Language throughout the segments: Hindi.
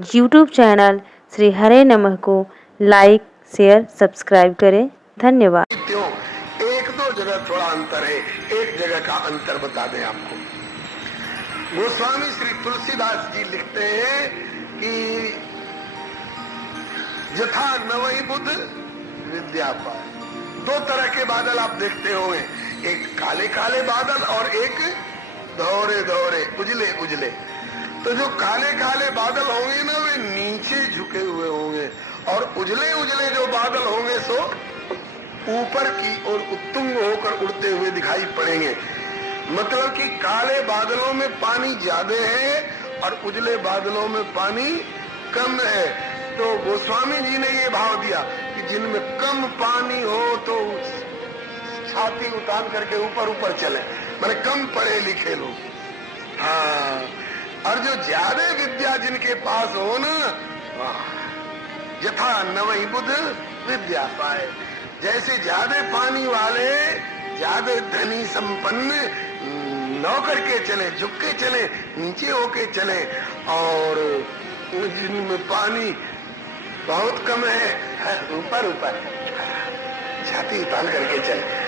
यूट्यूब चैनल श्री हरे नमः को लाइक, शेयर, सब्सक्राइब करें। धन्यवाद। एक दो जगह थोड़ा अंतर है, एक जगह का अंतर बता दें आपको। गोस्वामी श्री तुलसीदास जी लिखते हैं कि यथा नवई बुध विद्या पाए। दो तरह के बादल आप देखते होंगे, एक काले काले बादल और एक धौरे धौरे उजले उजले। तो जो काले काले बादल होंगे ना, वे नीचे झुके हुए होंगे, और उजले उजले जो बादल होंगे सो ऊपर की ओर उत्तुंग होकर उड़ते हुए दिखाई पड़ेंगे। मतलब कि काले बादलों में पानी ज्यादा है और उजले बादलों में पानी कम है। तो गोस्वामी जी ने ये भाव दिया कि जिनमें कम पानी हो तो छाती उतान करके ऊपर ऊपर चले, माने कम पढ़े लिखे लोग। हाँ, और जो ज्यादा विद्या जिनके पास हो ना, यथा नवई बुध विद्या पाए। जैसे ज्यादा पानी वाले ज्यादा धनी संपन्न नौकर के चले, झुक के चले, नीचे होके चले, और जिनमें पानी बहुत कम है ऊपर ऊपर छाती उतान करके चले।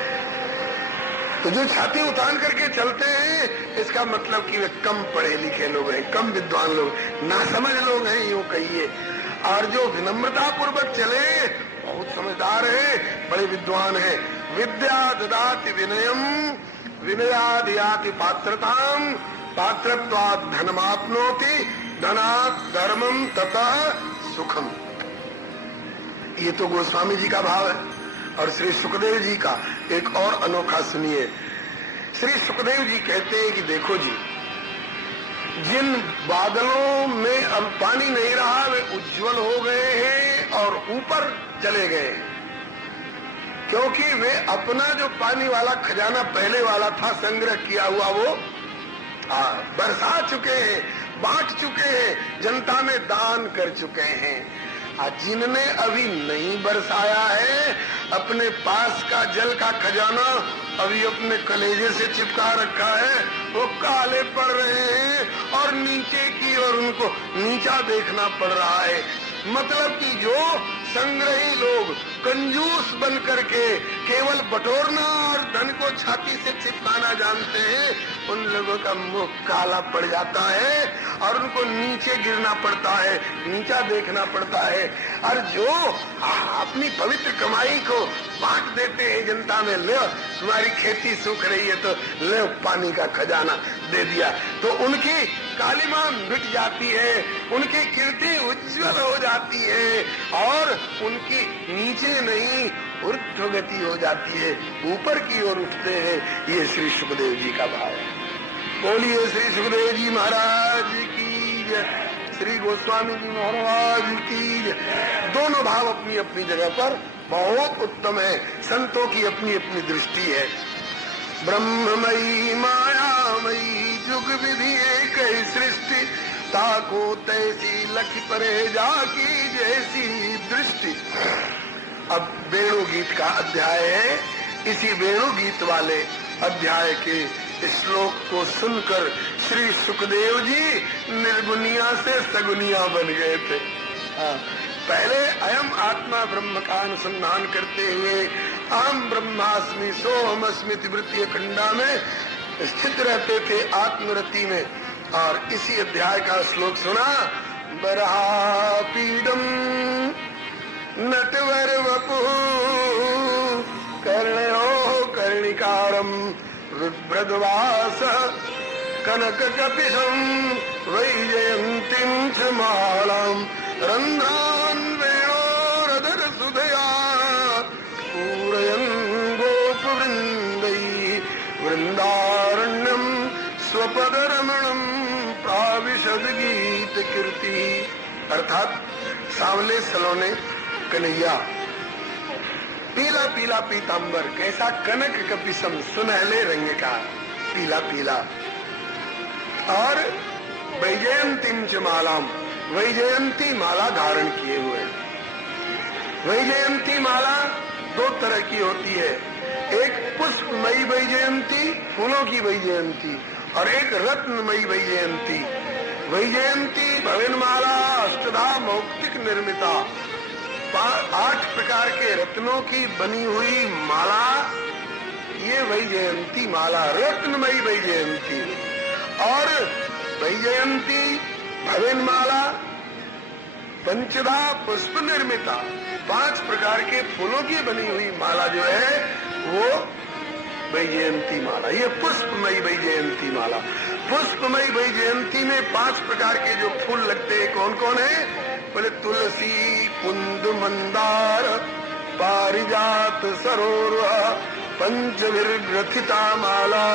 तो जो छाती उतान करके चलते हैं, इसका मतलब कि वे कम पढ़े लिखे लोग हैं, कम विद्वान लोग, नासमझ लोग हैं, यूं कहिए। और जो विनम्रता पूर्वक चले, बहुत समझदार है, बड़े विद्वान है। विद्या ददाति विनयम विनयादि पात्रताम पात्रत्वात् धनमाप्नोति धनात् धर्मम तथा सुखम। ये तो गोस्वामी जी का भाव है। और श्री सुखदेव जी का एक और अनोखा सुनिए। श्री सुखदेव जी कहते हैं कि देखो जी, जिन बादलों में अब पानी नहीं रहा, वे उज्जवल हो गए हैं और ऊपर चले गए, क्योंकि वे अपना जो पानी वाला खजाना पहले वाला था संग्रह किया हुआ, वो बरसा चुके हैं, बांट चुके हैं, जनता में दान कर चुके हैं। जिनने अभी नहीं बरसाया है, अपने पास का जल का खजाना अभी अपने कलेजे से चिपका रखा है, वो काले पड़ रहे हैं और नीचे की ओर उनको नीचा देखना पड़ रहा है। मतलब कि जो संग्रही लोग कंजूस बन करके केवल बटोरना और धन को छाती से चिपकाना जानते हैं, उन लोगों का मुख काला पड़ जाता है और उनको नीचे गिरना पड़ता है, नीचा देखना पड़ता है। और जो अपनी पवित्र कमाई को बांट देते हैं जनता में, ले तुम्हारी खेती सूख रही है तो ले पानी का खजाना दे दिया, तो उनकी कालिमा मिट जाती है, उनकी कीर्ति उज्जवल हो जाती है और उनकी नीचे नहीं ऊर्ध्वगति हो जाती है, ऊपर की ओर उठते हैं। ये श्री सुखदेव जी का भाव है। बोलिए श्री सुखदेव जी महाराज की जय, श्री गोस्वामी जी महाराज की जय। दोनों भाव अपनी अपनी जगह पर बहुत उत्तम है। संतों की अपनी अपनी दृष्टि है। ब्रह्ममयी मायामयी जुग विधि एक सृष्टि, ताको तैसी लख परे जाकी जैसी दृष्टि। अब वेणु गीत का अध्याय है। इसी वेणु गीत वाले अध्याय के श्लोक को सुनकर श्री सुखदेव जी निर्गुनिया से सगुनिया बन गए थे। पहले अयम आत्मा ब्रह्म का अनुसंधान करते हुए अहम ब्रह्मास्मि सोहमस्मि वृत्तीय खंडा में स्थित रहते थे, आत्मरति में। और इसी अध्याय का श्लोक सुना। बरापीडम नटवर वपु कर्णयो कर्णिकारम विभ्रद्वास कनक कपिशम वैजयंतीं च मालाम रंध्रान वेणोरधर सुधया पूरयन् गोप वृंदै वृंदारण्यम स्वपदरमणम प्राविशद गीत कीर्ति। अर्थात सांवले सलोने कन्हैया, पीला पीला पीतांबर, कैसा कनक कपिसम, सुनहले रंग का पीला पीला, और वैजयंतीं च मालाम, वैजयंती माला धारण किए हुए। वैजयंती माला दो तरह की होती है, एक पुष्पमयी वैजयंती, फूलों की वैजयंती, और एक रत्नमयी वैजयंती। वैजयंती भविन माला, अष्ट मौक्तिक निर्मिता 8 प्रकार के रत्नों की बनी हुई माला, ये वैजयंती माला, रत्नमयी वैजयंती। और वैजयंती भवेन माला पंचधा पुष्प निर्मिता, 5 प्रकार के फूलों की बनी हुई माला जो है वो वैजयंती माला, ये पुष्पमयी वैजयंती माला। पुष्पमयी वैजयंती में 5 प्रकार के जो फूल लगते हैं, कौन कौन है? बोले तुलसी, कुंद, मंदार, पारिजात, सरोर, पंचविर्ग्रथिता माला,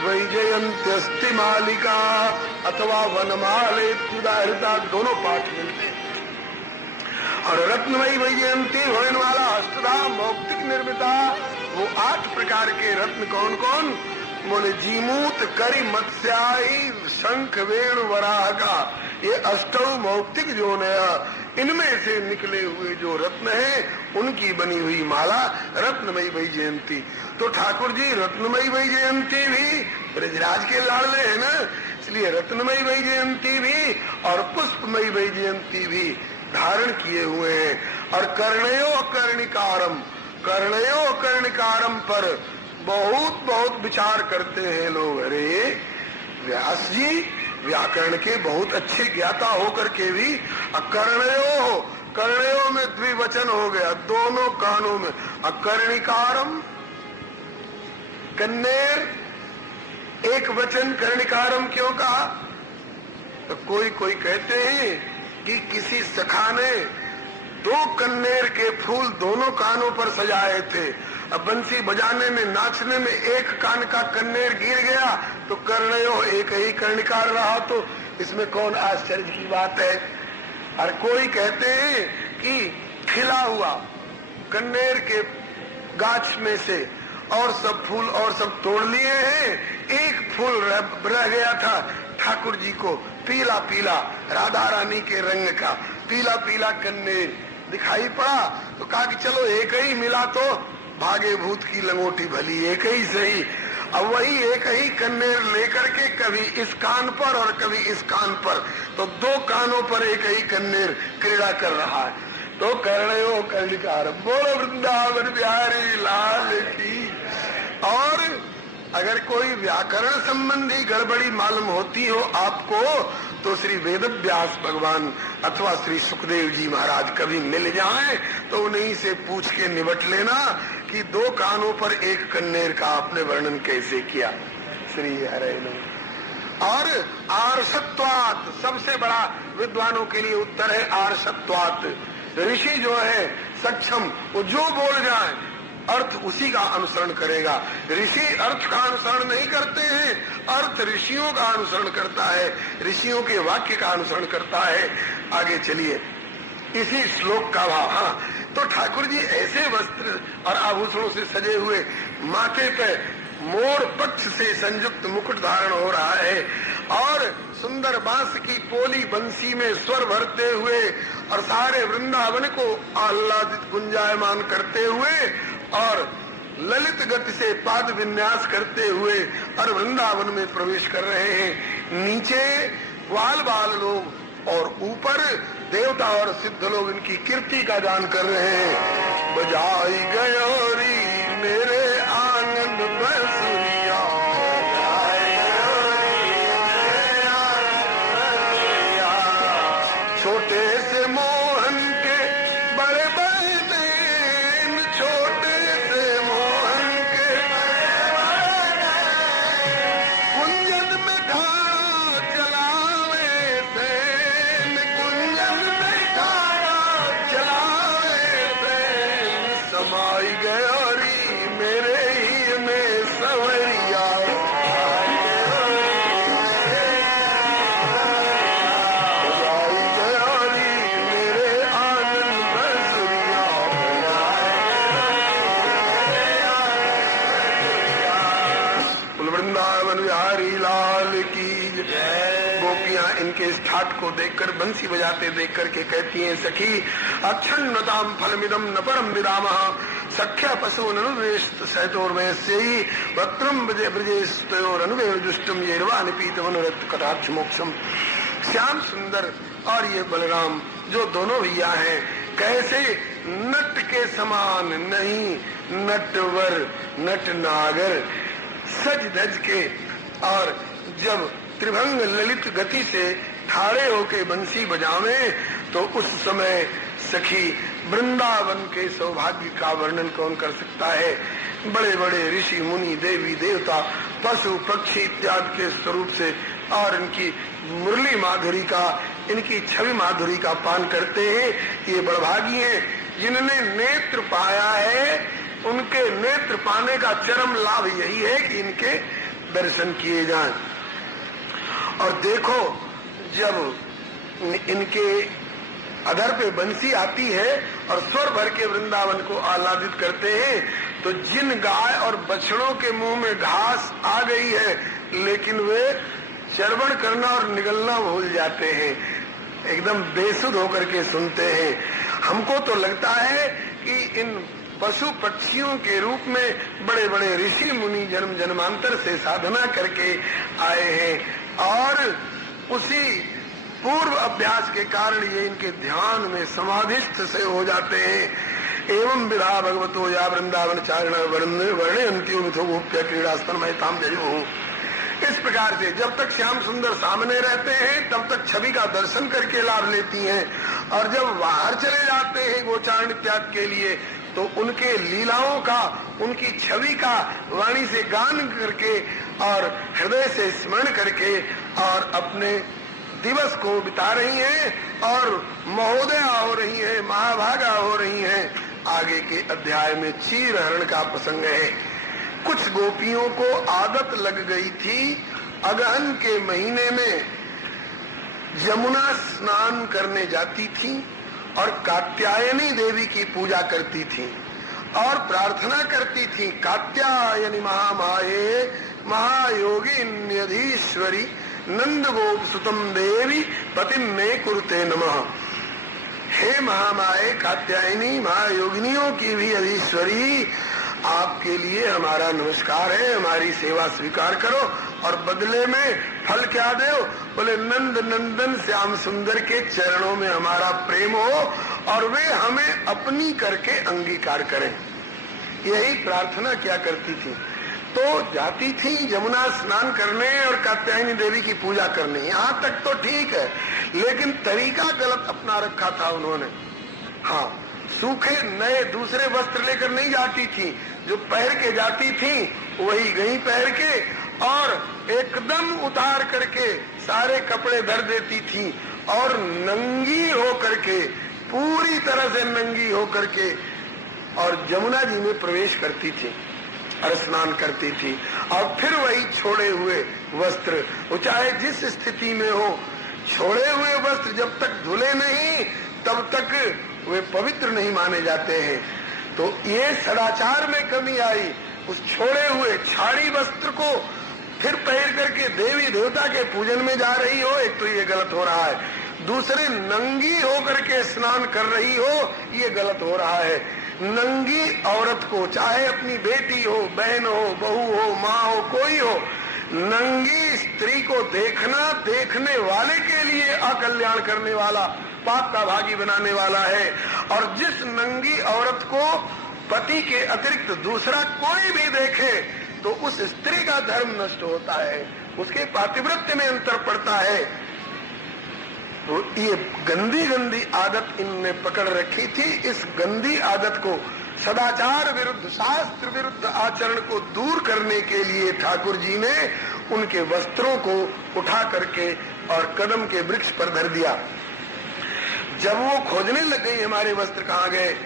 वैजयंत्यस्ति मालिका अथवा वनमाले तुदाहृता, दोनों पाठ मिलते हैं। और रत्नमयी वैजयंती भवन वाला अष्टधा मौक्तिक निर्मिता, वो 8 प्रकार के रत्न कौन कौन? बोले जीमूत, करी, मत्स्यायी, शंख, वेणु, वराह का, ये अष्टौ मौक्तिक जो है, इनमें से निकले हुए जो रत्न हैं उनकी बनी हुई माला रत्नमयी वैजयंती। तो ठाकुर जी रत्नमयी वैजयंती भी ब्रजराज के लाडले है ना, इसलिए रत्नमयी वैजयंती भी और पुष्पमयी वैजयंती भी धारण किए हुए हैं। और कर्णयो कर्णिकारम, कर्णयो कर्णिकारम पर बहुत बहुत विचार करते हैं लोग। अरे व्यास जी व्याकरण के बहुत अच्छे ज्ञाता होकर के भी कर्णयो, कर्णयो में द्विवचन हो गया, दोनों कानों में। कर्णिकारम कन्नेर, एक वचन कर्णिकारम क्यों कहा? तो कोई कोई कहते हैं कि किसी सखा ने 2 कन्नेर के फूल दोनों कानों पर सजाए थे, अब बंसी बजाने में नाचने में एक कान का कन्नेर गिर गया तो कर्णयो एक ही कर्णिकार रहा, तो इसमें कौन आश्चर्य की बात है। और कोई कहते हैं कि खिला हुआ कन्नेर के गाछ में से और सब फूल और सब तोड़ लिए हैं, एक फूल रह गया था ठाकुर जी को पीला पीला राधा रानी के रंग का पीला पीला कन्नेर दिखाई पड़ा, तो कहा कि चलो एक ही मिला तो भागे भूत की लंगोटी भली, एक ही सही। अब वही एक ही कन्नेर लेकर के कभी इस कान पर और कभी इस कान पर, तो 2 कानों पर एक ही कन्नेर क्रीड़ा कर रहा है। तो कर्णयो कर्णिकार, बोलो वृंदावन बिहारी लाल की। और अगर कोई व्याकरण संबंधी गड़बड़ी मालूम होती हो आपको, तो श्री वेदव्यास भगवान अथवा श्री सुखदेव जी महाराज कभी मिल जाएं तो उन्हीं से पूछ के निबट लेना कि 2 कानों पर एक कन्नेर का आपने वर्णन कैसे किया। श्री हरे नमः। और आर्षत्वात्, सबसे बड़ा विद्वानों के लिए उत्तर है आर्षत्वात्। ऋषि जो है सक्षम, वो जो बोल जाए अर्थ उसी का अनुसरण करेगा। ऋषि अर्थ का अनुसरण नहीं करते हैं, अर्थ ऋषियों का अनुसरण करता है, ऋषियों के वाक्य का अनुसरण करता है। आगे चलिए, इसी श्लोक का भाव। हाँ, तो ठाकुर जी ऐसे वस्त्र और आभूषणों से सजे हुए, माथे पे मोर पक्ष से संयुक्त मुकुट धारण हो रहा है और सुंदर बांस की पोली बंसी में स्वर भरते हुए और सारे वृंदावन को आह्लादित गुंजायमान करते हुए और ललित गति से पाद विन्यास करते हुए और वृंदावन में प्रवेश कर रहे हैं। नीचे ग्वाल बाल लोग और ऊपर देवता और सिद्ध लोग इनकी कीर्ति का गान कर रहे हैं। बजाई गयोरी मेरे आंगन बंसुरिया, छोटे से मोहन के बड़े बड़े नैन, छोटे से मोहन के कुंजन में धारा चलावे सैन, कुंजन में धारा चलावे सैन, समाई गयोरी मेरे ही में सवरिया, वृंदावन बिहारी लाल की जय। गोपियां इनके इस ठाट को देखकर बंसी बजाते देख करके कहती हैं, सखी अक्षण्णताम फलमिदम न परम विदामः, सख्या पशु अनुवेश सहतोर्वयस्यैः वक्त्रम ब्रजे ब्रजेस्तयोरनुवेश दुष्टम येरवा निपीतम अनुरक्त कटाक्ष मोक्षम। श्याम सुंदर और ये बलराम जो दोनों भैया हैं, कैसे नट के समान नहीं, नटवर नट नागर सज धज के, और जब त्रिभंग ललित गति से ठाड़े होके बंसी बजावे तो उस समय सखी वृंदावन के सौभाग्य का वर्णन कौन कर सकता है। बड़े बड़े ऋषि मुनि देवी देवता पशु पक्षी इत्यादि के स्वरूप से और इनकी मुरली माधुरी का, इनकी छवि माधुरी का पान करते हैं। ये बड़भागी हैं जिन्होंने नेत्र पाया है, उनके नेत्र पाने का चरम लाभ यही है कि इनके दर्शन किए जाएं। और देखो जब इनके अधर पे बंसी आती है और स्वर भर के वृंदावन को आह्लादित करते हैं, तो जिन गाय और बछड़ों के मुंह में घास आ गई है लेकिन वे चरवण करना और निगलना भूल जाते हैं, एकदम बेसुध होकर के सुनते हैं। हमको तो लगता है कि इन पशु पक्षियों के रूप में बड़े बड़े ऋषि मुनि जन्म जन्मांतर से साधना करके आए हैं और उसी पूर्व अभ्यास के कारण ये इनके ध्यान में समाधिस्थ से हो जाते हैं। एवं विधा भगवतो या वृंदावन चारण वर्णे अंत्यो मिथो गोप्य क्रीड़ास्तन महताम जयो। इस प्रकार से जब तक श्याम सुंदर सामने रहते हैं तब तक छवि का दर्शन करके लाभ लेती हैं, और जब बाहर चले जाते हैं गोचारण इत्यादि के लिए तो उनके लीलाओं का, उनकी छवि का वाणी से गान करके और हृदय से स्मरण करके और अपने दिवस को बिता रही हैं और महोदया हो रही हैं, महाभागा हो रही हैं। आगे के अध्याय में चीर हरण का प्रसंग है। कुछ गोपियों को आदत लग गई थी अगहन के महीने में यमुना स्नान करने जाती थी और कात्यायनी देवी की पूजा करती थी और प्रार्थना करती थी, कात्यायनी महामाये महायोगिन्यधीश्वरी नंद गोप सुतम देवी पतिम में कुरुते नमः। हे महामाये कात्यायनी महायोगिनियों की भी अधीश्वरी, आपके लिए हमारा नमस्कार है, हमारी सेवा स्वीकार करो और बदले में फल क्या दो? बोले नंद नंदन श्याम सुंदर के चरणों में हमारा प्रेम हो और वे हमें अपनी करके अंगीकार करें। यही प्रार्थना क्या करती थी। तो जाती थी यमुना स्नान करने और कात्यायनी देवी की पूजा करने, यहाँ तक तो ठीक है, लेकिन तरीका गलत अपना रखा था उन्होंने। हाँ, सूखे नए दूसरे वस्त्र लेकर नहीं जाती थी, जो पहन के जाती थी वही गई पहन के और एकदम उतार करके सारे कपड़े धर देती थी और नंगी हो करके, पूरी तरह से नंगी हो करके और यमुना जी में प्रवेश करती थी और स्नान करती थी। और फिर वही छोड़े हुए वस्त्र, वो चाहे जिस स्थिति में हो, छोड़े हुए वस्त्र जब तक धुले नहीं तब तक वे पवित्र नहीं माने जाते हैं। तो ये सदाचार में कमी आई। उस छोड़े हुए छाड़ी वस्त्र को फिर पहन करके देवी देवता के पूजन में जा रही हो, एक तो ये गलत हो रहा है। दूसरे नंगी होकर के स्नान कर रही हो, ये गलत हो रहा है। नंगी औरत को, चाहे अपनी बेटी हो, बहन हो, बहू हो, माँ हो, कोई हो, नंगी स्त्री को देखना देखने वाले के लिए अकल्याण करने वाला, पाप का भागी बनाने वाला है। और जिस नंगी औरत को पति के अतिरिक्त दूसरा कोई भी देखे तो उस स्त्री का धर्म नष्ट होता है, उसके पातिव्रत्य में अंतर पड़ता है। तो ये गंदी गंदी आदत इनने पकड़ रखी थी। इस गंदी आदत को, सदाचार विरुद्ध, शास्त्र विरुद्ध आचरण को दूर करने के लिए ठाकुर जी ने उनके वस्त्रों को उठा करके और कदम के वृक्ष पर धर दिया। जब वो खोजने लग गई हमारे वस्त्र कहाँ गए,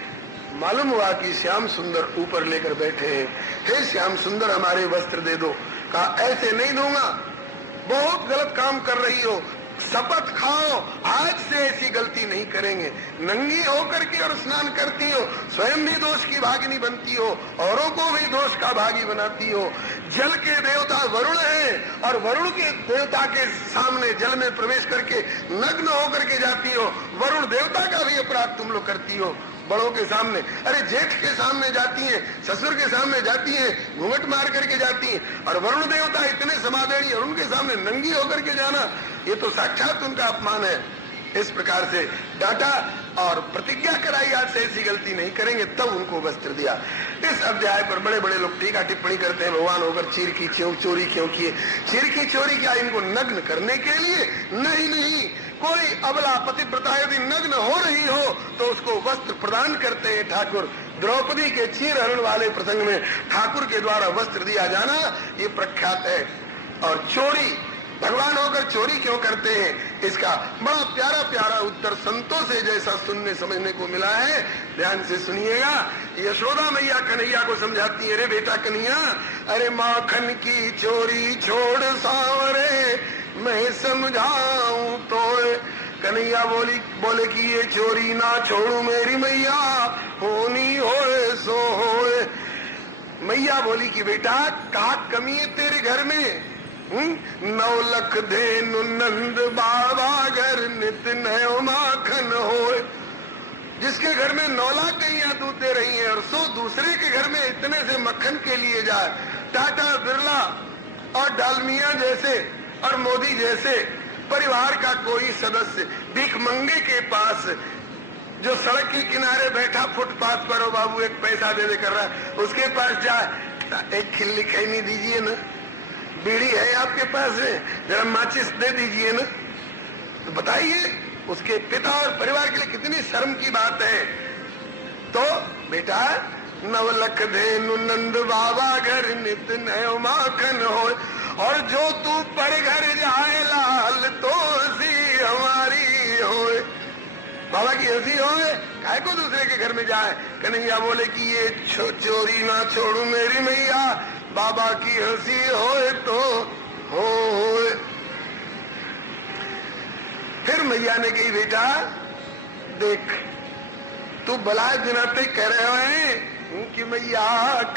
मालूम हुआ कि श्याम सुंदर ऊपर लेकर बैठे हैं। हे श्याम सुंदर हमारे वस्त्र दे दो। कहा ऐसे नहीं दूंगा, बहुत गलत काम कर रही हो, शपथ खाओ आज से ऐसी गलती नहीं करेंगे। नंगी होकर के और स्नान करती हो, स्वयं भी दोष की भागिनी बनती हो, औरों को भी दोष का भागी बनाती हो। जल के देवता वरुण हैं और वरुण के देवता के सामने जल में प्रवेश करके नग्न होकर के जाती हो। वरुण देवता का भी अपराध तुम लोग करती हो बड़ों के सामने। अरे जेठ के सामने जाती हैं, ससुर के सामने जाती हैं, घूंघट मार करके जाती हैं, और वरुण देवता इतने समादरणीय और उनके सामने नंगी होकर के जाना, ये तो साक्षात उनका अपमान है। इस प्रकार से डांटा और प्रतिज्ञा कराई, आज से ऐसी गलती नहीं करेंगे, तब उनको वस्त्र दिया। इस अध्याय पर बड़े बड़े लोग टीका टिप्पणी करते हैं, भगवान होकर चीर की चोरी क्यों किए? चीर की चोरी क्या इनको नग्न करने के लिए? नहीं, कोई अबला पतिव्रता यदि नग्न हो रही हो तो उसको वस्त्र प्रदान करते हैं ठाकुर। द्रौपदी के चीर हरण वाले प्रसंग में ठाकुर के द्वारा वस्त्र दिया जाना ये प्रख्यात है। और चोरी, भगवान होकर चोरी क्यों करते हैं, इसका बड़ा प्यारा प्यारा उत्तर संतों से जैसा सुनने समझने को मिला है, ध्यान से सुनिएगा। यशोदा मैया कन्हैया को समझाती है, रे बेटा कन्हैया, अरे माखन की चोरी छोड़ सांवरे, मैं समझाऊं तो। कन्हैया बोले कि ये चोरी ना छोड़ू मेरी मैया, होनी होए सो होए। मैया बोली कि बेटा का कमी है तेरे घर में? 9 लख धेनु नंद बाबा घर नित नयो माखन होए। जिसके घर में 9 लाख गैया दूते रही हैं और सो दूसरे के घर में इतने से मक्खन के लिए जाए। टाटा बिरला और डालमिया जैसे और मोदी जैसे परिवार का कोई सदस्य भिखमंगे के पास, जो सड़क के किनारे बैठा फुटपाथ पर, हो बाबू एक पैसा दे कर रहा है, उसके पास जाए, एक खिल्ली खैनी दीजिए ना, बीड़ी है आपके पास में, जरा माचिस दे दीजिए ना, तो बताइए उसके पिता और परिवार के लिए कितनी शर्म की बात है। तो बेटा 9 लख धेनु नंद बाबा घर नित नयो माखन हो, और जो तू पर घर जाए लाल तो हंसी हमारी होए। बाबा की हंसी होए, काय को दूसरे के घर में जाए? कन्हैया बोले कि ये चोरी ना छोड़ू मेरी मैया, बाबा की हंसी होए तो होए। फिर मैया ने कही, बेटा देख तू बलाय दिनाते कह रहे हैं कि मैया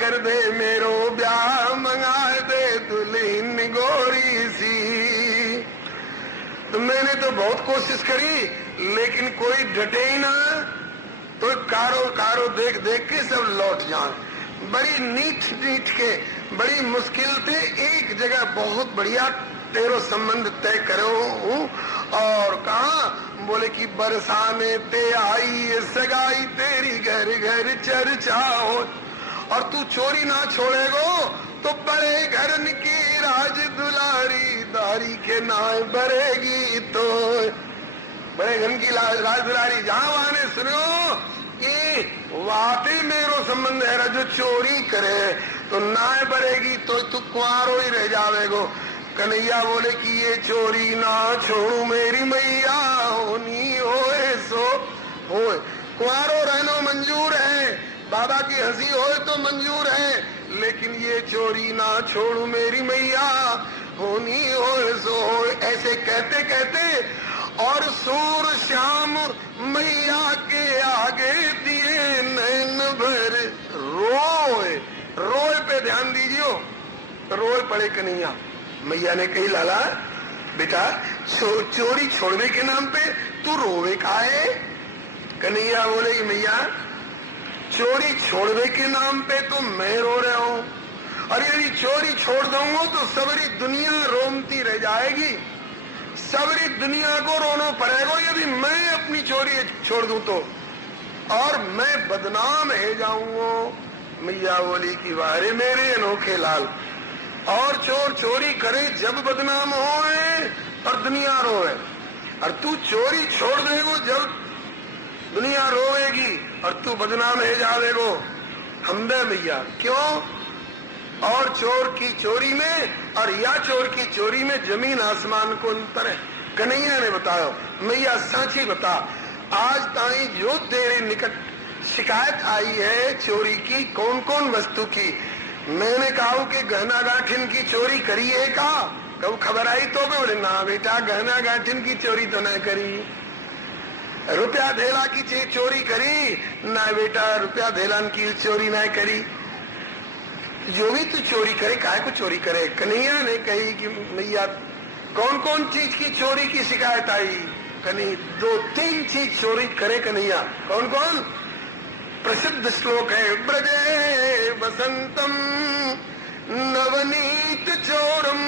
कर दे मेरो ब्याह, मंगा दे दुल्हन गोरी सी। तो मैंने तो बहुत कोशिश करी लेकिन कोई डटे ही ना, तो कारो देख देख के सब लौट जाए। बड़ी नीट के बड़ी मुश्किल से एक जगह बहुत बढ़िया तेरो संबंध तय करो हूँ। और कहा? बोले कि बरसा में ते आई सगाई, तेरी घर घर चर्चा हो, और तू चोरी ना छोड़ेगो तो बड़े घर की राज दुलारी, दारी के नाय बरेगी। तो बड़े घर की राज दुलारी जहां वाने सुनो कि वाते मेरो संबंध है, जो चोरी करे तो नाय बरेगी, तो तू कुआरो ही रह जावेगो। कन्हैया बोले कि ये चोरी ना छोड़ू मेरी मैया, होनी होए सो होए। कुआरो रहना मंजूर है, बाबा की हंसी होए तो मंजूर है, लेकिन ये चोरी ना छोड़ू मेरी मैया, होनी होए सो होए। ऐसे कहते कहते और सूर श्याम मैया के आगे दिए नैन भर रोए। रोए पे ध्यान दीजिए, रोए पड़े कन्हैया। मैया ने कही, लाला बेटा चोरी छोड़ने के नाम पे तू रोवे काहे? कन्हैया बोले कि मैया चोरी छोड़ने के नाम पे तो मैं रो रहा हूँ, और यदि चोरी छोड़ दूंगा तो सबरी दुनिया रोमती रह जाएगी, सबरी दुनिया को रोना पड़ेगा यदि मैं अपनी चोरी छोड़ दूं तो, और मैं बदनाम है जाऊंगा। मैया बोली कि वारे मेरे अनोखे लाल, और चोर चोरी करे जब बदनाम होए और दुनिया रोए, और तू चोरी छोड़ देगो जब दुनिया रोएगी और तू बदनाम है जावेगो। हमदे मैया क्यों? और चोर की चोरी में और या चोर की चोरी में जमीन आसमान को अंतर है। कन्हैया ने बताया, मैया साची बता, आज ताई जो तेरे निकट शिकायत आई है चोरी की, कौन कौन वस्तु की? मैंने कहा कि गहना गाठिन की चोरी करी है का? कब खबर आई तो बोले ना बेटा गहना गाठिन की चोरी तो न करी। रुपया धेला की चोरी करी? ना बेटा रुपया धेलान की चोरी न करी। जो भी तू चोरी करे काहे को चोरी करे? कन्हैया ने कही कि मैया कौन कौन चीज की चोरी की शिकायत आई? कन्हैया 2-3 चीज चोरी करे कन्हैया। कौन कौन? प्रसिद्ध श्लोक है, ब्रजे बसंतम नवनीत चोरम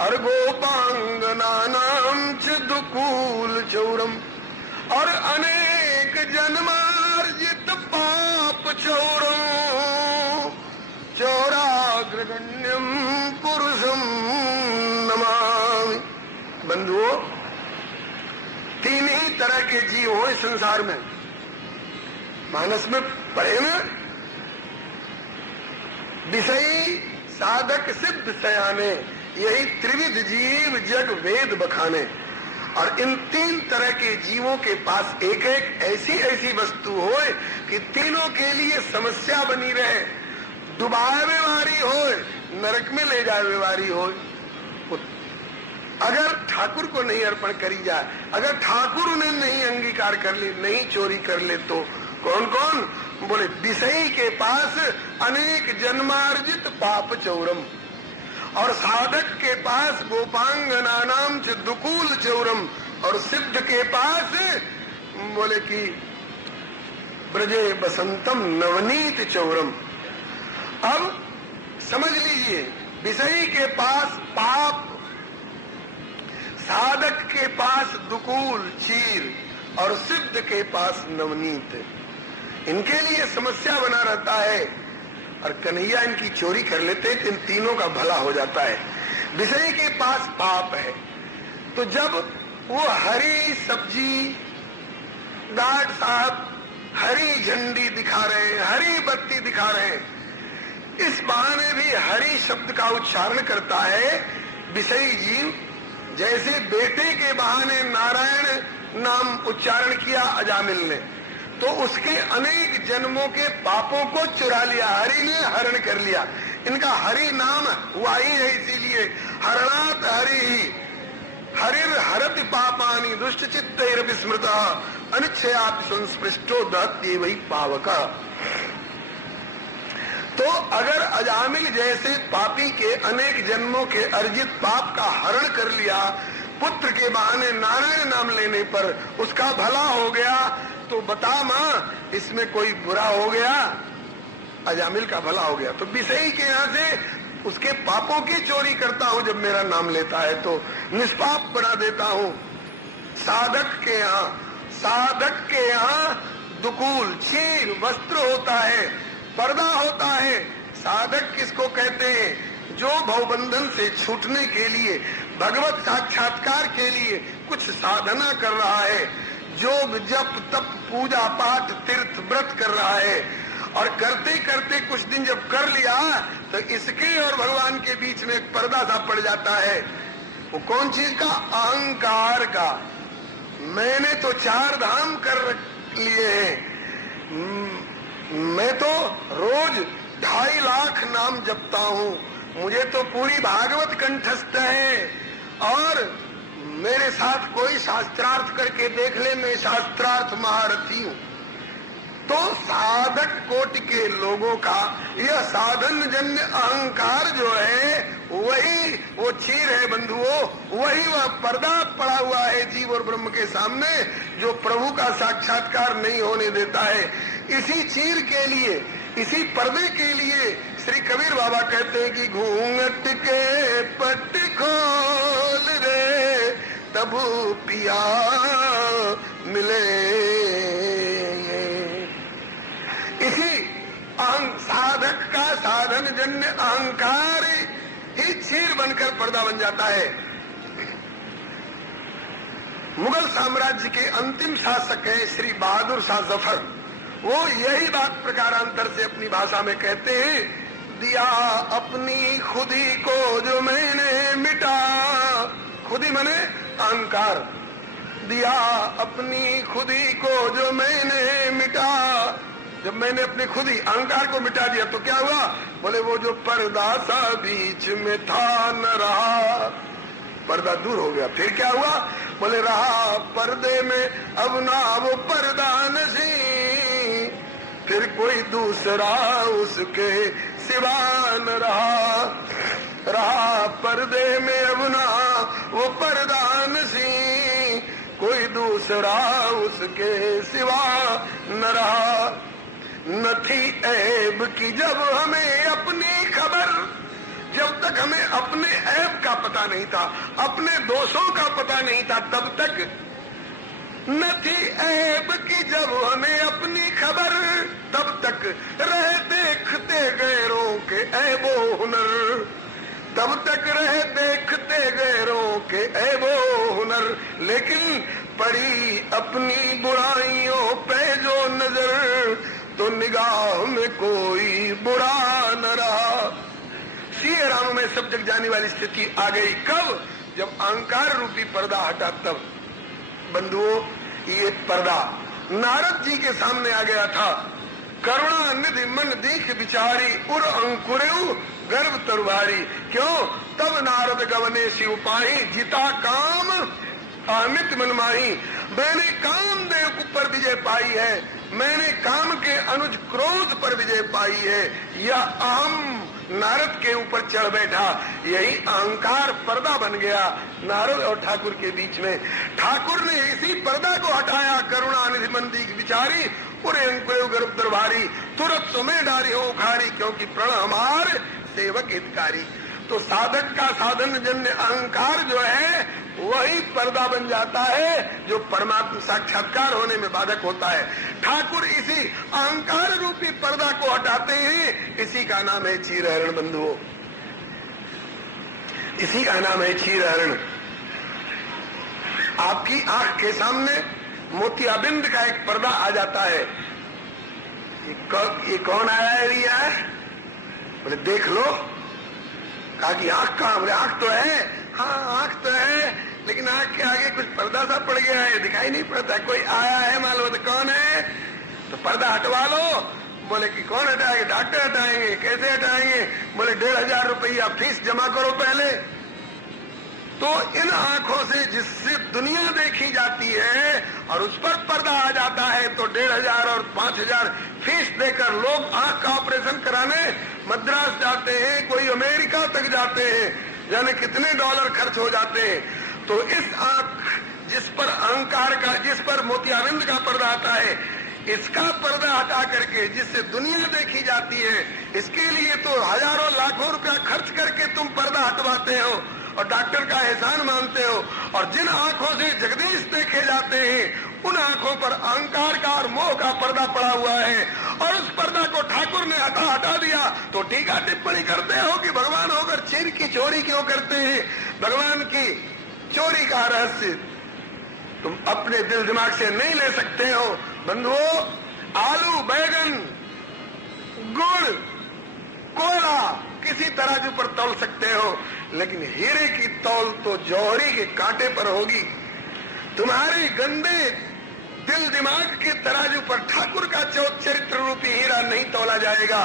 और गोपांगनानां च दुकूल चौरम, और अनेक जन्मार्जित पाप चौरम चौराग्रगण्यम पुरुषम नमामि। बंधुओं, तीन ही तरह के जीव हो इस संसार में। मानस में पढ़े ना, विषयी साधक सिद्ध सयाने, यही त्रिविध जीव जग वेद बखाने। और इन तीन तरह के जीवों के पास एक एक ऐसी ऐसी वस्तु हो कि तीनों के लिए समस्या बनी रहे। डुबाए व्यवहारी हो, नरक में ले जाए व्यवहारी हो। अगर ठाकुर को नहीं अर्पण करी जाए, अगर ठाकुर उन्हें नहीं अंगीकार कर ले, नहीं चोरी कर ले, तो कौन कौन? बोले विषयी के पास अनेक जन्मार्जित पाप चौरम, और साधक के पास गोपांगनानाम च दुकूल चौरम, और सिद्ध के पास बोले कि ब्रजे बसंतम नवनीत चौरम। अब समझ लीजिए, विषयी के पास पाप, साधक के पास दुकूल चीर, और सिद्ध के पास नवनीत। इनके लिए समस्या बना रहता है, और कन्हैया इनकी चोरी कर लेते हैं, इन तीनों का भला हो जाता है। विषय के पास पाप है, तो जब वो हरी सब्जी, डॉक्टर साहब हरी झंडी दिखा रहे हैं, हरी बत्ती दिखा रहे हैं, इस बहाने भी हरि शब्द का उच्चारण करता है विषयी जीव। जैसे बेटे के बहाने नारायण नाम उच्चारण किया अजामिल ने, तो उसके अनेक जन्मों के पापों को चुरा लिया, हरि ने हरण कर लिया। इनका हरि नाम हुआ ही है, इसीलिए हरणात हरि ही, हरिर हरति पापानि दुष्ट चित्तैर विस्मृता अनिच्छयात संस्पृष्टो दहत्ये वही पावका। तो अगर अजामिल जैसे पापी के अनेक जन्मों के अर्जित पाप का हरण कर लिया, पुत्र के बहाने नारायण नाम लेने पर उसका भला हो गया, तो बता मां, इसमें कोई बुरा हो गया? अजामिल का भला हो गया। तो विषयी के यहाँ से उसके पापों की चोरी करता हूं, जब मेरा नाम लेता है तो निष्पाप बना देता हूं। साधक के यहाँ दुकूल चीर वस्त्र होता है, पर्दा होता है। साधक किसको कहते हैं? जो भवबंधन से छूटने के लिए, भगवत साक्षात्कार के लिए कुछ साधना कर रहा है, योग जप तप पूजा पाठ तीर्थ व्रत कर रहा है, और करते करते कुछ दिन जब कर लिया तो इसके और भगवान के बीच में एक पर्दा सा पड़ जाता है। वो कौन चीज का? अहंकार का। मैंने तो 4 धाम कर लिए हैं, मैं तो रोज 2.5 लाख नाम जपता हूँ, मुझे तो पूरी भागवत कंठस्थ है, और मेरे साथ कोई शास्त्रार्थ करके देख ले, मैं शास्त्रार्थ महारथी हूँ। तो साधक कोटि के लोगों का यह साधन जन्य अहंकार जो है, वही वो चीर है बंधुओं, वही वह पर्दा पड़ा हुआ है जीव और ब्रह्म के सामने, जो प्रभु का साक्षात्कार नहीं होने देता है। इसी चीर के लिए, इसी पर्दे के लिए श्री कबीर बाबा कहते हैं कि घूंघट के पट खोल रे तबु पिया मिले। इसी साधक का साधन जन्य अहंकार ही चीर बनकर पर्दा बन जाता है। मुगल साम्राज्य के अंतिम शासक है श्री बहादुर शाह जफर, वो यही बात प्रकारांतर से अपनी भाषा में कहते हैं, दिया अपनी खुदी को जो मैंने मिटा, खुदी मने अहंकार, दिया अपनी खुदी को जो मैंने मिटा, जब मैंने अपनी खुदी अहंकार को मिटा दिया तो क्या हुआ? बोले वो जो पर्दा सा बीच में था न रहा, पर्दा दूर हो गया। फिर क्या हुआ? बोले रहा पर्दे में अब ना वो पर्दा नसी, फिर कोई दूसरा उसके सिवा न रहा, रहा पर्दे में अब ना वो पर्दा नसी, कोई दूसरा उसके सिवा न रहा। न थी ऐब की जब हमें अपनी खबर, जब तक हमें अपने ऐब का पता नहीं था, अपने दोषों का पता नहीं था, तब तक न थी ऐब की जब हमें अपनी खबर, तब तक रहे देखते गैरों के ऐबो हुनर, तब तक रहे देखते गैरों के ऐबो हुनर। लेकिन पड़ी अपनी बुराइयों पे जो नजर, तो निगाह में कोई बुरा न रहा। सिए राम में सब जग जाने वाली स्थिति आ गई। कब? जब अहंकार रूपी पर्दा हटा। तब बंधुओं, ये पर्दा नारद जी के सामने आ गया था। करुणा निधि मन दीख बिचारी, उर अंकुरेउ गर्भ तरुभारी। क्यों? तब नारद गवने शिव पाही, जिता काम अमित मन माही। मैंने कामदेव पर विजय पाई है, मैंने काम के अनुज क्रोध पर विजय पाई है। यह अहम नारद के ऊपर चढ़ बैठा, यही अहंकार पर्दा बन गया नारद और ठाकुर के बीच में। ठाकुर ने इसी पर्दा को हटाया। करुणा निधि मन दीख बिचारी, पूरे अंकुर गर्भ दरबारी, तुरंत सुमे डारी हो उखारी, क्योंकि प्रण हमार सेवक हितकारी। तो साधक का साधन जन्य अहंकार जो है वही पर्दा बन जाता है, जो परमात्मा साक्षात्कार होने में बाधक होता है। ठाकुर इसी अहंकार रूपी पर्दा को हटाते हैं। इसी का नाम है चीरहरण। बंधुओं, इसी का नाम है चीरहरण। आपकी आंख के सामने मोतियाबिंद का एक पर्दा आ जाता है। ये कौन आया है? रिया? बोले देख लो। कहा कि आंख कहां? बोले आंख तो है। हाँ आंख तो है, लेकिन आंख के आगे कुछ पर्दा सा पड़ गया है, दिखाई नहीं पड़ता। कोई आया है, मालूम तो कौन है? तो पर्दा हटवा लो। बोले कि कौन हटाएंगे? डॉक्टर हटाएंगे। कैसे हटाएंगे? बोले 1500 रुपया फीस जमा करो पहले। तो इन आंखों से जिससे दुनिया देखी जाती है और उस पर पर्दा आ जाता है, तो 1500 और 5000 फीस देकर लोग आंख का ऑपरेशन कराने मद्रास जाते हैं, कोई अमेरिका तक जाते हैं, यानी कितने डॉलर खर्च हो जाते हैं। तो इस आंख जिस पर अहंकार का, जिस पर मोतियाबिंद का पर्दा आता है, इसका पर्दा हटा करके जिससे दुनिया देखी जाती है, इसके लिए तो हजारों लाखों रुपया खर्च करके तुम पर्दा हटवाते हो और डॉक्टर का एहसान मानते हो। और जिन आंखों से जगदीश देखे जाते हैं, उन आंखों पर अहंकार का और मोह का पर्दा पड़ा हुआ है। और उस पर्दा को ठाकुर ने हटा दिया। तो टीका टिप्पणी करते हो कि भगवान होकर चीर की चोरी क्यों करते हैं? भगवान की चोरी का रहस्य तुम अपने दिल दिमाग से नहीं ले सकते हो। बंधुओं, आलू, बैगन, गुड़, कोयला किसी तराजू पर तौल सकते हो, लेकिन हीरे की तौल तो जौहरी के कांटे पर होगी। तुम्हारे गंदे दिल दिमाग के तराजू पर ठाकुर का चरित्र रूपी हीरा नहीं तौला जाएगा।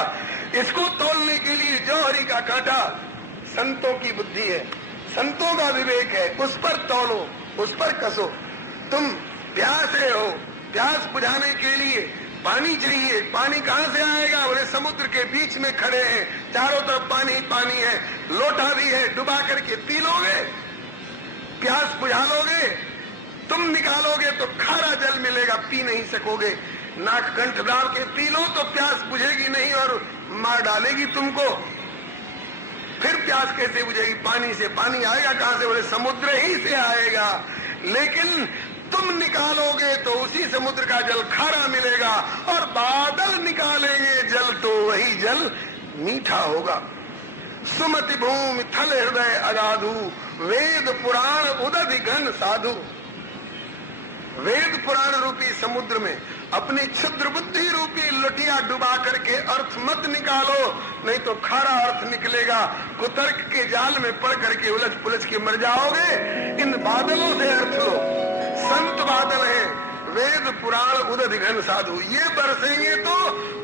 इसको तौलने के लिए जौहरी का कांटा संतों की बुद्धि है, संतों का विवेक है, उस पर तौलो, उस पर कसो। तुम प्यासे हो, प्यास बुझाने के लिए पानी चाहिए। पानी कहां से आएगा? बोले समुद्र के बीच में खड़े हैं, चारों तरफ पानी ही पानी है, लोटा भी है, डुबा करके पी लोगे, प्यास बुझा लोगे। तुम निकालोगे तो खारा जल मिलेगा, पी नहीं सकोगे। नाक कंठ डाल के पी लो तो प्यास बुझेगी नहीं और मार डालेगी तुमको। फिर प्यास कैसे बुझेगी? पानी से। पानी आएगा कहां से? बोले समुद्र ही से आएगा। लेकिन तुम निकालोगे तो उसी समुद्र का जल खारा मिलेगा, और बादल निकालेंगे जल तो वही जल मीठा होगा। सुमति भूमि थल हृदय अगाधु, वेद पुराण उदधि घन साधु। वेद पुराण रूपी समुद्र में अपनी क्षुद्र बुद्धि रूपी लुटिया डुबा करके अर्थ मत निकालो, नहीं तो खारा अर्थ निकलेगा। कुतर्क के जाल में पड़ करके उलझ पुलझ के मर जाओगे। इन बादलों से अर्थ लो। संत बादल है, वेद पुराण उदधि घन साधु। ये बरसेंगे तो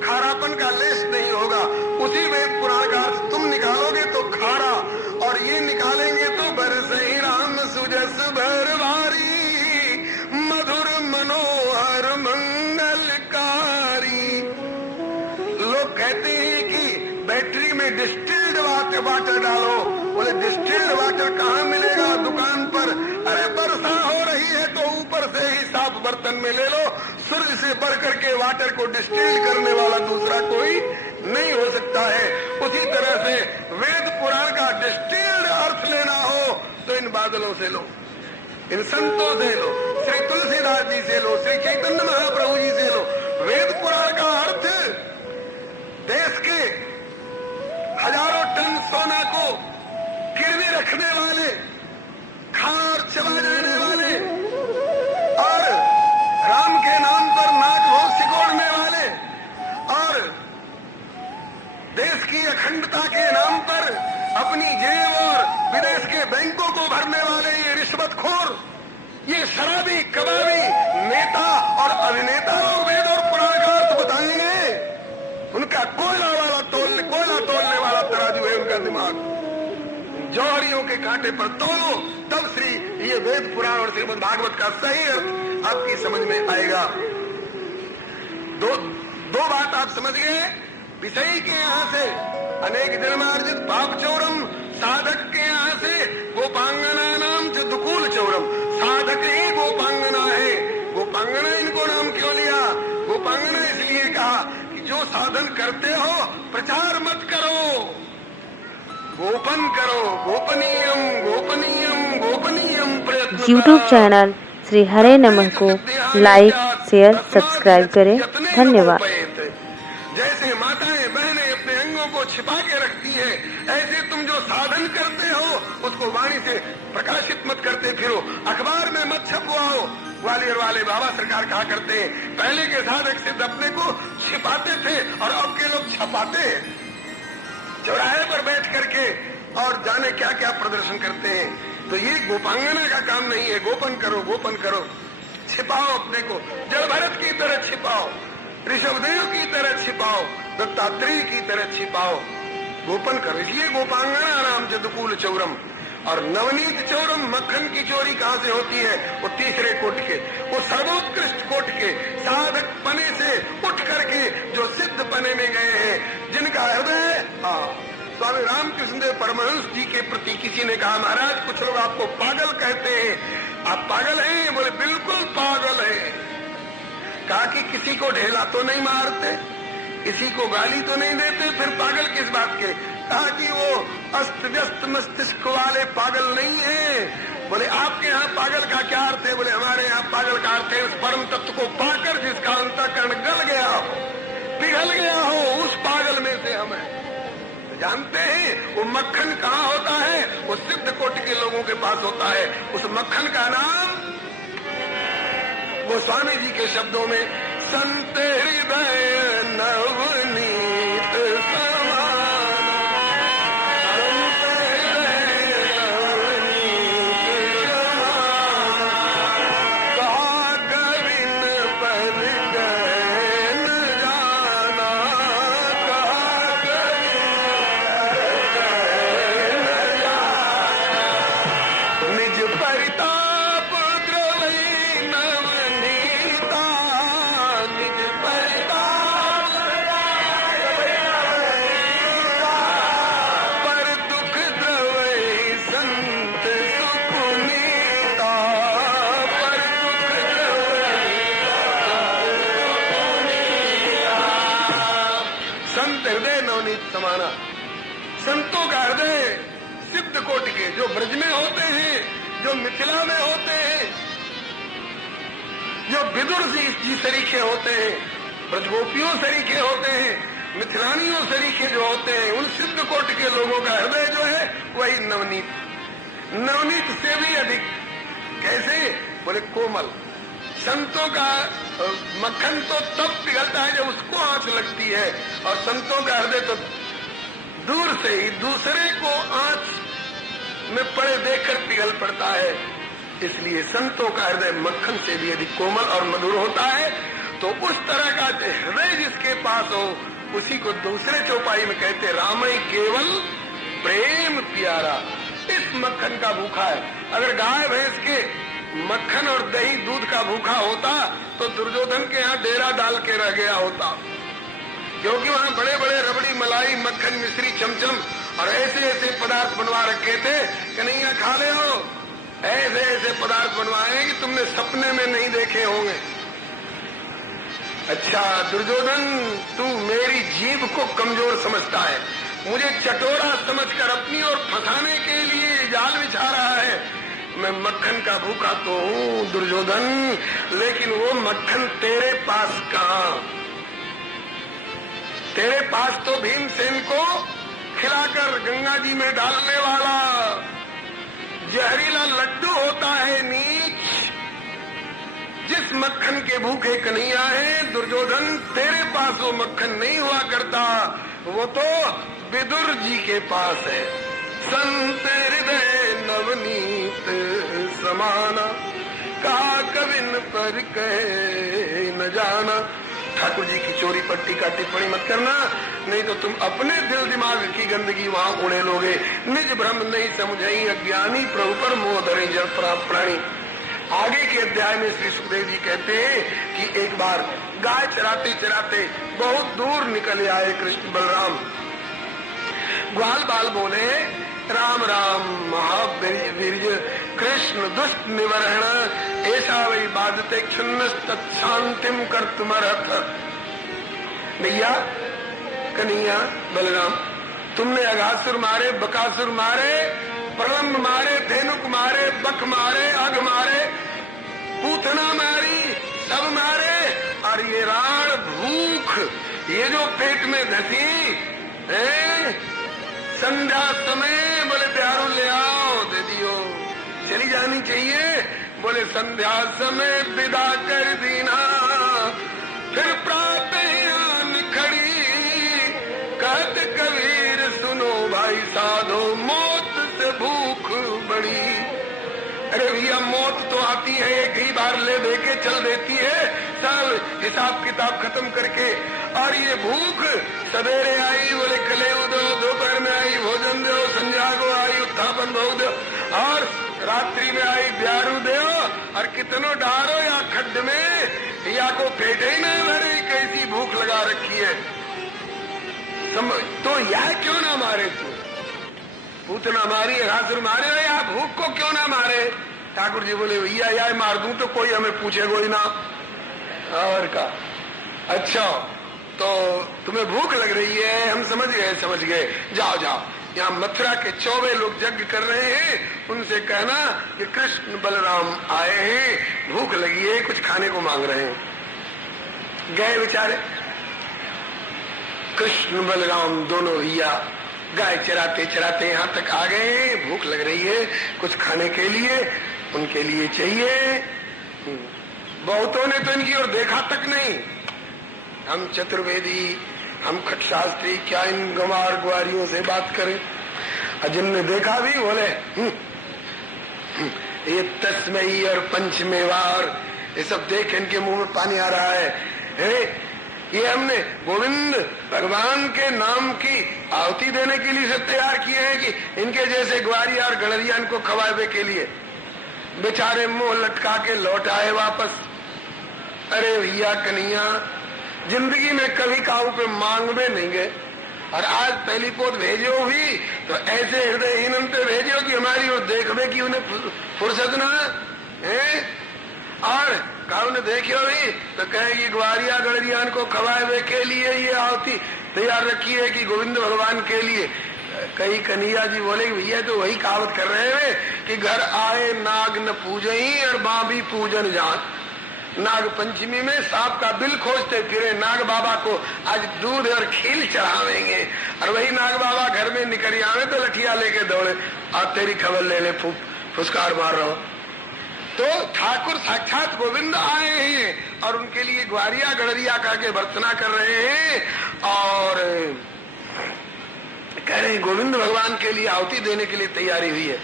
खारापन का लेश नहीं होगा। उसी वेद पुराण का अर्थ तुम निकालोगे तो खारा, और ये निकालेंगे तो बरसे राम सुजस भरवारी, मधुर मनोहर मंगलकारी। लोग कहते हैं कि बैटरी में डिस्टिल्ड वाटर डालो। बोले डिस्टिल्ड वाटर कहाँ मिलेगा? दुकान पर। अरे वर्षा हो रही है तो ऊपर से ही साफ बर्तन में ले लो। सूर्य से बढ़ करके वाटर को डिस्टिल करने वाला दूसरा कोई नहीं हो सकता है। उसी तरह से वेद पुराण का डिस्टिल्ड अर्थ लेना हो तो इन बादलों से लो, इन संतों से लो, श्री तुलसीदास जी से लो, श्री चैतन्य महाप्रभु जी से लो। वेद पुराण का अर्थ देश के हजारों टन सोना को गिरवी रखने वाले, खार चला जाने वाले और राम के नाम पर नाच भोज सिकोड़ने वाले और देश की अखंडता के नाम पर अपनी जेब और विदेश के बैंकों को भरने वाले ये रिश्वतखोर, ये शराबी कबाबी नेता और अभिनेता लोग वेद और पुराण का अर्थ बताएंगे। उनका कोयला तोलने वाला तराजू है उनका दिमाग। जौहरियों के कांटे पर तोलो, तब श्री ये वेद पुराण और श्रीमद् भागवत का सही अर्थ आपकी समझ में आएगा। दो बात आप समझ गए। विषयी के यहाँ से अनेक जन्मार्जित पाप चौरम, साधक के यहाँ से गोपांगना नाम च दुकूल चौरम। साधक ही गोपांगना है। गोपांगना इनको नाम क्यों लिया? गोपांगना इसलिए कहा कि जो साधन करते हो प्रचार मत करो, गोपन करो। गोपनीयम गोपनीयम गोपनीयम प्रयत्न। यूट्यूब चैनल श्री हरे नमः को लाइक शेयर सब्सक्राइब करें। धन्यवाद। जैसे माताएं बहनें अपने अंगों को छिपा के रखती हैं, ऐसे तुम जो साधन करते हो उसको वाणी से प्रकाशित मत करते फिरो, अखबार में मत छपवाओ। ग्वालियर वाले बाबा सरकार कहा करते हैं, पहले के साधक सिद्ध अपने को छिपाते थे और अब के लोग छपाते हैं, चौराहे पर बैठ करके और जाने क्या क्या प्रदर्शन करते हैं। तो ये गोपांगना का काम नहीं है। गोपन करो, गोपन करो, छिपाओ अपने को, जल भरत की तरह छिपाओ, ऋषभदेव की तरह छिपाओ, दत्तात्रेय की तरह छिपाओ, गोपन करो। इसलिए गोपांगना नाम जदकुल चौरम। और नवनीत चौरम, मक्खन की चोरी कहाँ से होती है? वो तीसरे कोट के, वो सर्वोत्कृष्ट कोट के साधक पने से उठ करके जो सिद्ध पने में गए हैं, जिनका हृदय स्वामी रामकृष्ण देव परमहंस जी के प्रति किसी ने कहा, महाराज कुछ लोग आपको पागल कहते हैं, आप पागल हैं? बोले बिल्कुल पागल है। कहा कि किसी को ढेला तो नहीं मारते, किसी को गाली तो नहीं देते, फिर पागल किस बात के? कहा कि वो अस्त व्यस्त मस्तिष्क वाले पागल नहीं है। बोले आपके यहाँ पागल का क्या अर्थ है? बोले हमारे यहाँ पागल का अर्थ है उस परम तत्व को पाकर जिसका अंतःकरण गल गया हो, पिघल गया हो, उस पागल में से हम हैं। जानते हैं वो मक्खन कहाँ होता है? वो सिद्ध कोटि के लोगों के पास होता है। उस मक्खन का नाम वो स्वामी जी के शब्दों में, संत हृदय नवनीत समान, संत हृदय नवनीत समान, कहा कविन पर गए न जाना, कहा कविन पर गए न जाना, निज परिताप द्रवई नवनीता, निज परिताप पर दुख द्रवई संत सुपुनीता, पर दुख संत हृदय नवनीत समाना। संतों का हृदय सिद्ध कोटि के जो ब्रज में होते हैं, जो मिथिला में होते हैं, जो विदुर जी सरीखे होते हैं, ब्रजगोपियों सरीखे होते हैं, मिथिलानियों सरीखे जो होते हैं, उन सिद्ध कोटि के लोगों का हृदय जो है वही नवनीत, नवनीत से भी अधिक। कैसे? बोले कोमल। संतों का मक्खन तो तब पिघलता है जब उसको आंच लगती है, और संतों का हृदय तो दूर से ही दूसरे को आंच में पड़े देखकर पिघल पड़ता है। इसलिए संतों का हृदय मक्खन से भी अधिक कोमल और मधुर होता है। तो उस तरह का हृदय जिसके पास हो उसी को दूसरे चौपाई में कहते रामई केवल प्रेम प्यारा। इस मक्खन का भूखा है। अगर गाय भैंस के मक्खन और दही दूध का भूखा होता तो दुर्योधन के यहाँ डेरा डाल के रह गया होता, क्योंकि वहाँ बड़े बड़े रबड़ी मलाई मक्खन मिश्री चमचम और ऐसे ऐसे पदार्थ बनवा रखे थे कि नहीं खा ले हो। ऐसे ऐसे पदार्थ बनवाए कि तुमने सपने में नहीं देखे होंगे। अच्छा दुर्योधन, तू मेरी जीभ को कमजोर समझता है, मुझे चटोरा समझकर अपनी ओर फंसाने के लिए जाल बिछा रहा है। मैं मक्खन का भूखा तो हूँ दुर्योधन, लेकिन वो मक्खन तेरे पास कहाँ? तेरे पास तो भीमसेन को खिलाकर गंगा जी में डालने वाला जहरीला लड्डू होता है नीच। जिस मक्खन के भूखे कन्हैया है दुर्योधन, तेरे पास वो मक्खन नहीं हुआ करता, वो तो विदुर जी के पास है। संत हृदय नवनीत समाना, कहा कविन पर कहे न जाना। ठाकुर जी की चोरी पट्टी का टिप्पणी मत करना, नहीं तो तुम अपने दिल दिमाग की गंदगी वहां उड़े लोगे। निज भ्रम नहीं समझई अज्ञानी, प्रभु पर मोह धरे जल प्राणी। आगे के अध्याय में श्री सुखदेव जी कहते हैं कि एक बार गाय चराते चराते बहुत दूर निकले आए कृष्ण बलराम। ग्वाल बाल बोले राम राम महावीर कृष्ण दुष्ट निवरण, ऐसा वही बाधते क्षुन्न तत्शांतिम कर तुम्हारथ। भैया कन्हैया बलराम, तुमने अघासुर मारे, बकासुर मारे, प्रलम्ब मारे, धेनुक मारे, बक मारे, अघ मारे, पूतना मारी, सब मारे, और ये राण भूख ये जो पेट में धसी है, संध्या समय बोले प्यारो ले आओ दे दियो, चली जानी चाहिए। बोले संध्या समय विदा कर दीना, फिर प्रातः आन खड़ी, कहत कबीर सुनो भाई साधो, मौत से भूख बड़ी। अरे भैया मौत तो आती है, एक ही बार ले दे के चल देती है, सब हिसाब किताब खत्म करके। और ये भूख सवेरे आई बोले कले दो, दोपहर में आई भोजन दो, संध्या को आई उत्थापन भोग दो, और रात्रि में आई ब्यारू दो, और कितनो डारो या खड्ड में या को पेट ही नहीं भरे, कैसी भूख लगा रखी है। तो यह क्यों ना मारे तू? पूतना मारी, अघासुर मारे, या भूख को क्यों ना मारे? ठाकुर जी बोले भैया या मार दूं तो कोई हमें पूछे कोई ना। और का अच्छा तो तुम्हें भूख लग रही है, हम समझ गए, जाओ जाओ, यहाँ मथुरा के 24 लोग यज्ञ कर रहे हैं, उनसे कहना कि कृष्ण बलराम आए हैं, भूख लगी है, कुछ खाने को मांग रहे हैं। गए बेचारे कृष्ण बलराम दोनों भैया गाय चराते चराते यहाँ तक आ गए, भूख लग रही है, कुछ खाने के लिए उनके लिए चाहिए। बहुतों ने तो इनकी ओर देखा तक नहीं। हम चतुर्वेदी, हम खटशास्त्री, क्या इन गंवार ग्वारियों से बात करें? और जिनने देखा भी बोले ये तस्मई और पंचमेवार, ये सब देख इनके मुंह में पानी आ रहा है। ये हमने गोविंद भगवान के नाम की आहुति देने के लिए सब तैयार किए हैं कि इनके जैसे ग्वारिया और गड़रिया इनको खवाए के लिए? बेचारे मुंह लटका के लौट आए वापस। अरे भैया कन्हैया, जिंदगी में कभी काऊ पे मांग में नहीं गए, और आज पहली पोत भेजो भी तो ऐसे हृदयहीन पे भेजो कि हमारी ओर देखबे कि उन्हें फुर्सत ना है। और काऊ ने देखियो भी तो कहेगी ग्वारिया गड़रियान को खवाए के लिए ये आहुति तैयार रखी है कि गोविंद भगवान के लिए। कई कन्हैया जी बोले भैया तो वही कहावत कर रहे हैं कि घर आए नाग न पूजई और माँ भी पूजन जान। नाग पंचमी में सांप का बिल खोजते फिरे नाग बाबा को आज दूध और खील चढ़ावेंगे, और वही नाग बाबा घर में निकल आवे तो लठिया लेके दौड़े और तेरी खबर ले ले फुसकार मार रहा हो। तो ठाकुर साक्षात गोविंद आए हैं और उनके लिए ग्वारिया गड़रिया करके भर्त्सना कर रहे हैं, और कह रहे हैं गोविंद भगवान के लिए आहुति देने के लिए तैयारी हुई है।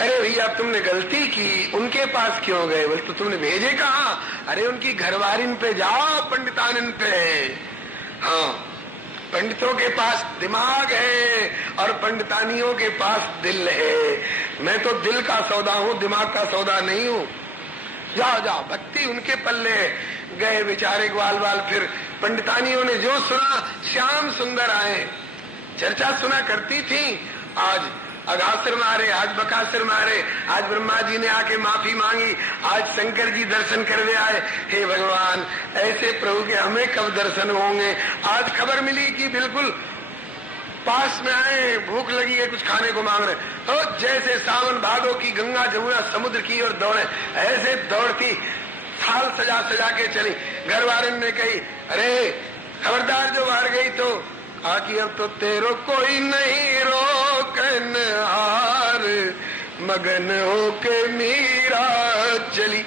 अरे भैया तुमने गलती की, उनके पास क्यों गए? बोले तो तुमने भेजे कहाँ? अरे उनकी घरवारिन पे जाओ, पंडितानिन पे। हाँ, पंडितों के पास दिमाग है और पंडितानियों के पास दिल है। मैं तो दिल का सौदा हूँ, दिमाग का सौदा नहीं हूँ। जाओ जाओ, भक्ति उनके पल्ले। गए बेचारे ग्वाल बाल। फिर पंडितानियों ने जो सुना, श्याम सुंदर आए, चर्चा सुना करती थी। आज अघासुर मारे, आज बकासुर मारे, आज ब्रह्मा जी ने आके माफी मांगी, आज शंकर जी दर्शन करने आए। हे भगवान, ऐसे प्रभु के हमें कब दर्शन होंगे? आज खबर मिली कि बिल्कुल पास में आए, भूख लगी है, कुछ खाने को मांग रहे, तो जैसे सावन भादो की गंगा जमुना समुद्र की ओर दौड़े, ऐसे दौड़ती थाल सजा सजा के चली। घर वाले ने कही, अरे खबरदार जो हार गई तो आखिर अब तो तेरो कोई नहीं रोकन हार, मगन होके मीरा चली।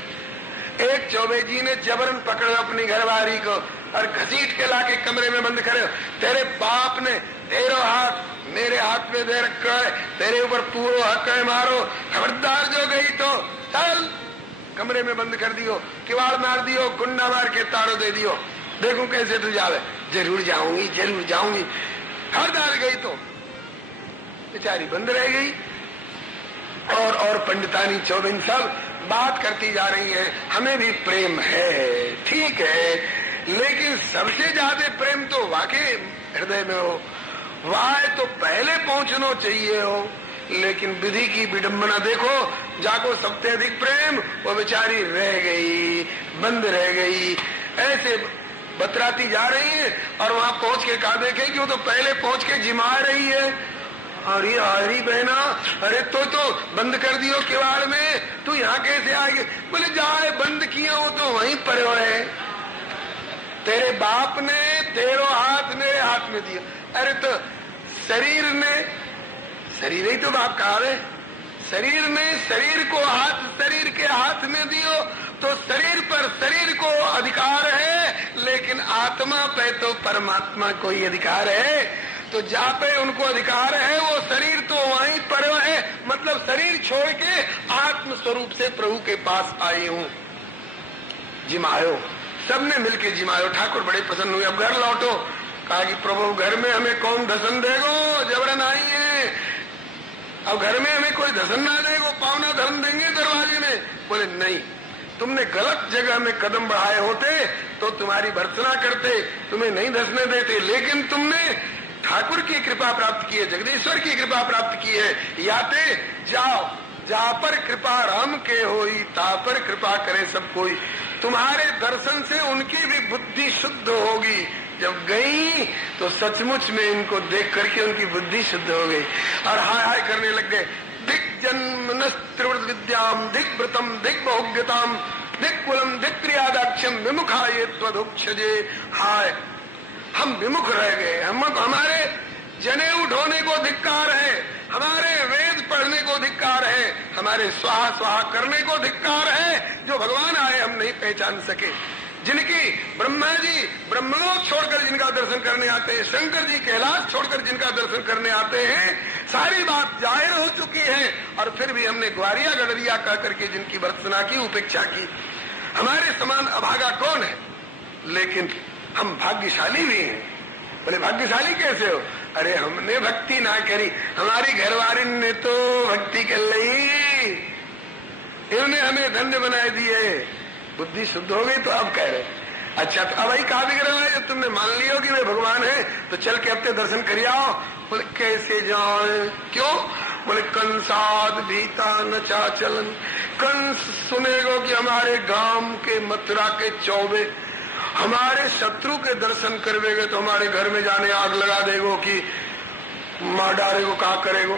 एक चौबे जी ने जबरन पकड़ो अपनी घरवाली को और घसीट के लाके कमरे में बंद करे। तेरे बाप ने तेरो हाथ मेरे हाथ में दे रखा है, तेरे ऊपर पूरा हक है, मारो, खबरदार जो गई तो चल। कमरे में बंद कर दियो, किवाड़ मार दियो, गुंडा मार के तारो दे दियो, देखूं कैसे तू जावे। जरूर जाऊंगी, जरूर जाऊंगी। खबरदार गई तो बेचारी बंद रह गई। और पंडितानी चौबीन सब बात करती जा रही है, हमें भी प्रेम है, ठीक है, लेकिन सबसे ज्यादा प्रेम तो वाकई हृदय में हो, वहां तो पहले पहुंचना चाहिए हो। लेकिन विधि की विडंबना देखो, जाको सबसे अधिक प्रेम, वो बेचारी रह गई, बंद रह गई, ऐसे बतराती जा रही है। और वहां पहुंच के कहा देखे कि वो तो पहले पहुंच के जिमा रही है। अरे हरी बहना, अरे तो बंद कर दियो किवाड़ में, तू यहाँ कैसे आ गई? बोले जाए बंद किया हो तो वहीं पर है, तेरे बाप ने तेरो हाथ मेरे हाथ में दिया। अरे तो शरीर ने, शरीर ही तो बाप कहा है, शरीर ने शरीर को हाथ, शरीर के हाथ में दियो तो शरीर पर शरीर को अधिकार है, लेकिन आत्मा पे तो परमात्मा को ही अधिकार है। तो जहाँ पे उनको अधिकार है वो शरीर तो वहीं पर है, मतलब शरीर छोड़ के आत्म स्वरूप से प्रभु के पास आई हूँ। जिमायो, सबने मिलके जिमायो। ठाकुर बड़े प्रसन्न हुए, अब घर लौटो। कहा कि प्रभु घर में हमें कौन धसन देगो, जबरन आई है, अब घर में हमें कोई धसन ना देगो, पावना धन देंगे दरवाजे में। बोले नहीं, तुमने गलत जगह में कदम बढ़ाए होते तो तुम्हारी भर्त्सना करते, तुम्हें नहीं धसने देते, लेकिन तुमने ठाकुर की कृपा प्राप्त की है, जगदीश्वर की कृपा प्राप्त की है, याते जाओ, जहाँ पर कृपा राम के होई ता पर कृपा करे सब कोई। तुम्हारे दर्शन से उनकी भी बुद्धि शुद्ध होगी। जब गई तो सचमुच में इनको देख करके उनकी बुद्धि शुद्ध हो गई और हाय हाय करने लग गए। दिग्जन्म त्रिवृत विद्याम दिग्व्रतम दिग्बहुग्यताम दिक्कुलम दिक्रियादाक्षम विमुखाये त्वदुक्षजे। हाय हम विमुख रह गए, हमारे जनेऊ ढोने को धिक्कार है, हमारे वेद पढ़ने को धिक्कार है, हमारे स्वाहा स्वाहा करने को धिक्कार है। जो भगवान आए हम नहीं पहचान सके, जिनकी ब्रह्मा जी ब्रह्मलोक छोड़कर जिनका दर्शन करने आते हैं, शंकर जी कैलाश छोड़कर जिनका दर्शन करने आते हैं, सारी बात जाहिर हो चुकी है और फिर भी हमने ग्वारिया गडरिया कह करके जिनकी भर्त्सना की, उपेक्षा की। हमारे समान अभागा कौन है? लेकिन हम भाग्यशाली भी हैं। बोले भाग्यशाली कैसे हो? अरे हमने भक्ति ना करी, हमारी घरवाली ने तो भक्ति कर ली, इन्होंने हमें धन्य बना दिए, बुद्धि शुद्ध हो गई। तो अब कह रहे अच्छा तो अब वही कहा बिगड़ा है, जब तुमने मान लियो कि वे भगवान है तो चल के अपने दर्शन कर आओ। बोले कैसे जाए? क्यों? बोले कंसाद भीता नचा चलन। कंस सुनेगो कि हमारे गांव के मथुरा के चौबे हमारे शत्रु के दर्शन करवेगे तो हमारे घर में जाने आग लगा देगो कि मार डालेगो, कहा करेगो।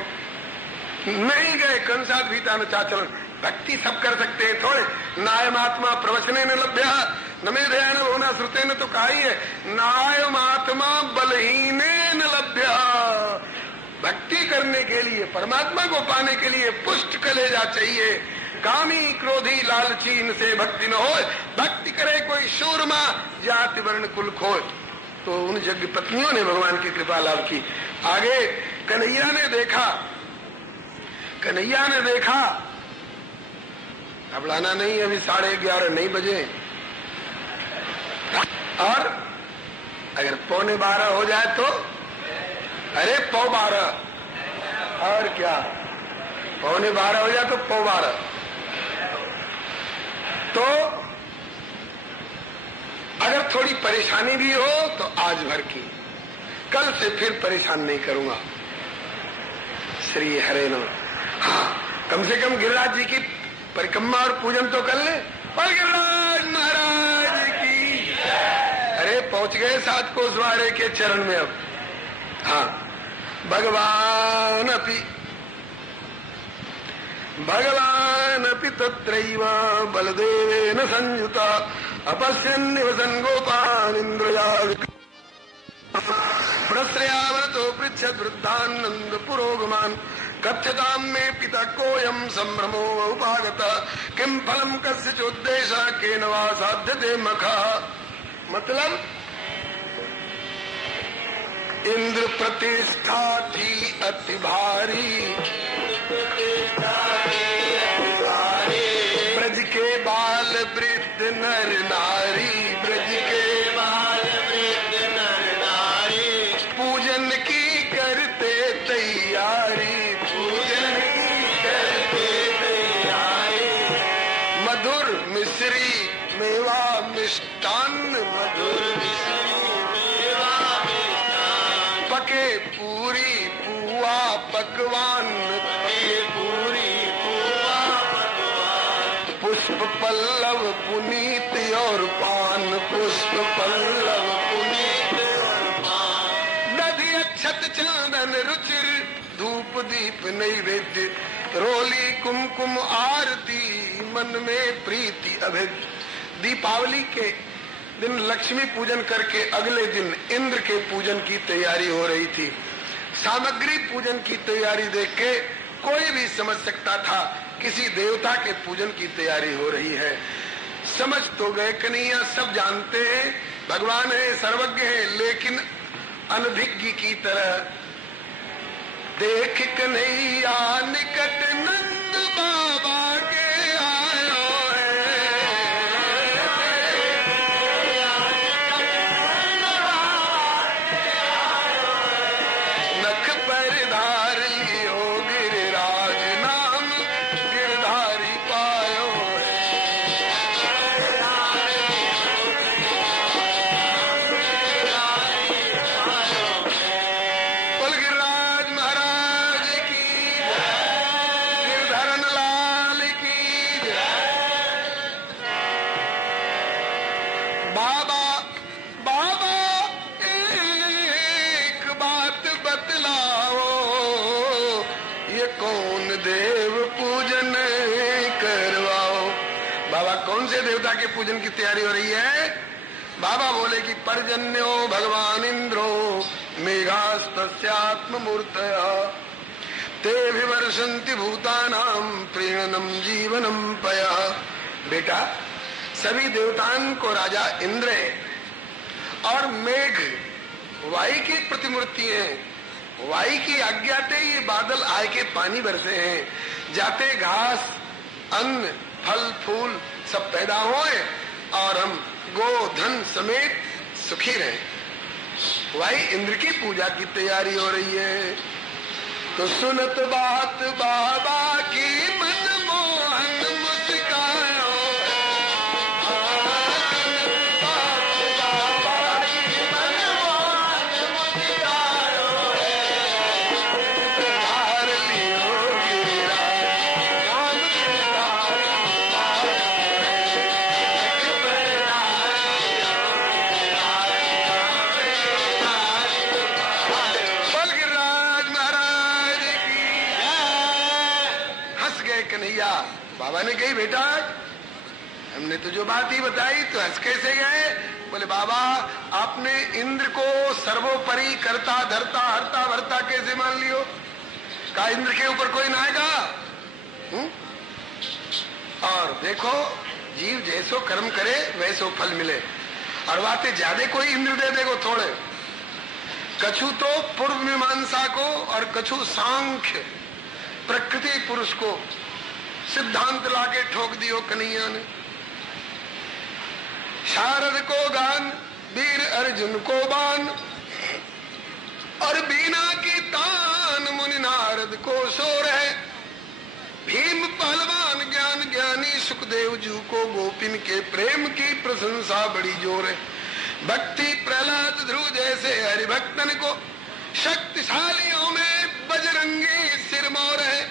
नहीं गए, कंसाद भीता नचा चलन। भक्ति सब कर सकते हैं थोड़े। नायमात्मा प्रवचने न लभ्या न मे ध्यान होना श्रुते ने तो कहा ही है, नायमात्मा बलहीने न लभ्या। भक्ति करने के लिए, परमात्मा को पाने के लिए पुष्ट कलेजा चाहिए। कामी क्रोधी लालची इनसे भक्ति न हो। भक्ति करे कोई शूरमा जाति वर्ण कुल खोए। तो उन यज्ञ पत्नियों ने भगवान की कृपा लाभ की। आगे कन्हैया ने देखा अब लाना नहीं, अभी 11:30 नहीं बजे, और अगर 11:45 हो जाए तो अरे 11:15, और क्या 11:15 हो जाए तो 11:15। तो अगर थोड़ी परेशानी भी हो तो आज भर की, कल से फिर परेशान नहीं करूंगा। श्री हरे नमः। हाँ, कम से कम गिरिराज जी की परिक्रमा और पूजन तो कर ले। और गिरिराज महाराज की। अरे पहुंच गए 7 कोसवाड़े के चरण में अब। हाँ, भगवानपि तत्रैव बलदेवेन संयुता अपश्यन्निव गोपानिन्द्रजाल प्रश्रयावतो पृच्छद् वृद्धानन्द पुरोगमान् कथ्यतां मे पिता कोऽयं सम्भ्रमो उपागतः किं फलं कस्य चोद्देशः केन वा साध्यते मखः। मतलब इंद्र प्रतिष्ठा थी अति भारी, ब्रज के बाल वृद्ध नर नारी, ब्रज के बाल वृद्ध नर नारी पूजन की करते तैयारी, पूजन की करते तैयारी। मधुर मिश्री मेवा मिष्टान्न, मधुर पके पूरी पुआ पकवान, पके पूरी पुआ पकवान। पुष्प पल्लव पुनीत और पान, पुष्प पल्लव पुनीत और पान। दधि अक्षत चंदन रुचिर धूप दीप नैवेद्य, रोली कुमकुम आरती मन में प्रीति अभिद। दीपावली के दिन लक्ष्मी पूजन करके अगले दिन इंद्र के पूजन की तैयारी हो रही थी। सामग्री पूजन की तैयारी देख के कोई भी समझ सकता था किसी देवता के पूजन की तैयारी हो रही है। समझ तो गए कन्हैया, सब जानते हैं भगवान है, सर्वज्ञ है, लेकिन अनभिज्ञ की तरह देख कन्हैया निकट नंद बाबा के आयो है, नख पर धार लियो गिरिराज नाम गिरधारी पायो है। बोल गिरिराज महाराज की जय, गिरधरन लाल की जय। बाबा बाबा एक बात बतलाओ, ये कौन देव पूजन करवाओ। बाबा कौन से देवता के पूजन की तैयारी हो रही है? बाबा बोले कि पर्जन्यो भगवान इंद्रो मेघास्तस्यात्ममूर्तयः ते विवर्षन्ति भूतानां प्रीणनम जीवनम पयः। बेटा सभी देवताओं को राजा इंद्र है और मेघ वायु की प्रतिमूर्ति है। वायु की आज्ञा से ये बादल आए के पानी बरसे हैं, जाते घास अन्न फल फूल सब पैदा होए और हम गो धन समेत सुखी रहे। वायु इंद्र की पूजा की तैयारी हो रही है। तो सुनत बात बाबा की मन मोहन मुस्कायो, कन्हैया। बाबा ने कही बेटा हमने तो जो बात ही बताई तो हंस कैसे गए? बोले बाबा आपने इंद्र को सर्वोपरि करता धरता हरता भरता कैसे मान लियो? का इंद्र के ऊपर कोई ना आएगा? और देखो जीव जैसो कर्म करे वैसो फल मिले। और बातें ज्यादा कोई इंद्र दे देगो थोड़े। कछु तो पूर्व मीमांसा को और कछु सांख्य प्रकृति पुरुष को सिद्धांत लाके ठोक दियो कन्हैया ने। शारद को गान वीर अर्जुन को बान और बीना की तान मुनि नारद को शोर है। भीम पहलवान ज्ञान ज्ञानी सुखदेव जी को गोपिन के प्रेम की प्रशंसा बड़ी जोर है। भक्ति प्रहलाद ध्रुव जैसे हरिभक्तन को शक्तिशालियों में बजरंगी सिरमौर है।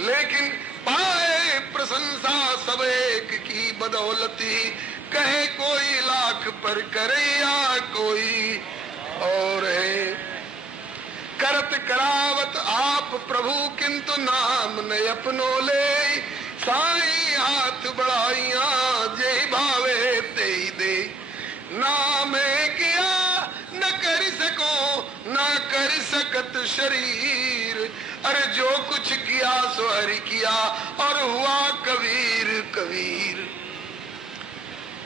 लेकिन पाए प्रशंसा सब एक की बदौलती, कहे कोई लाख पर करे या कोई और है। करत करावत आप प्रभु किंतु नाम न अपनो ले, साई हाथ बढ़ाइया जे भावे ते दे, नाम किया न कर सको न कर सकत शरीर, अरे जो कुछ किया सो हरि किया और हुआ कबीर कबीर।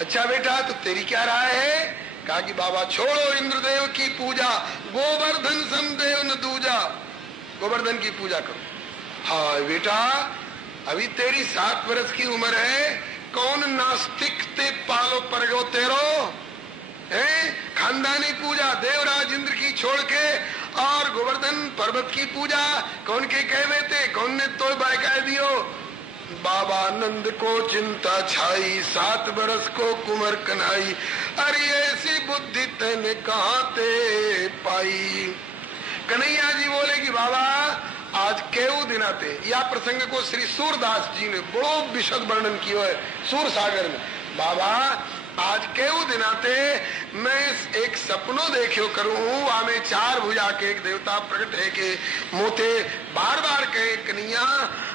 अच्छा बेटा तो तेरी क्या राय है? कहा कि बाबा छोड़ो इंद्रदेव की पूजा, गोवर्धन समदेव न दूजा, गोवर्धन की पूजा करो। हाँ बेटा अभी तेरी 7 वर्ष की उम्र है, कौन नास्तिक ते पालो पर गो तेरो है? खानदानी पूजा देवराज इंद्र की छोड़ के और गोवर्धन पर्वत की पूजा कौन के कहवे थे? कौन ने तो बायका दियो? बाबा आनंद को चिंता छाई, 7 बरस को कुंवर कन्हाई, अरे ऐसी बुद्धि तैने कहां ते पाई। कन्हैया जी बोले कि बाबा आज केऊ दिन आते, या प्रसंग को श्री सूरदास जी ने बड़ो विशद वर्णन किया है सूर सागर में। बाबा आज केऊ दिन आते मैं एक सपनो देखियो करूं, आमे 4 भुजा के एक देवता प्रकट है के मोते बार बार कहे कन्हैया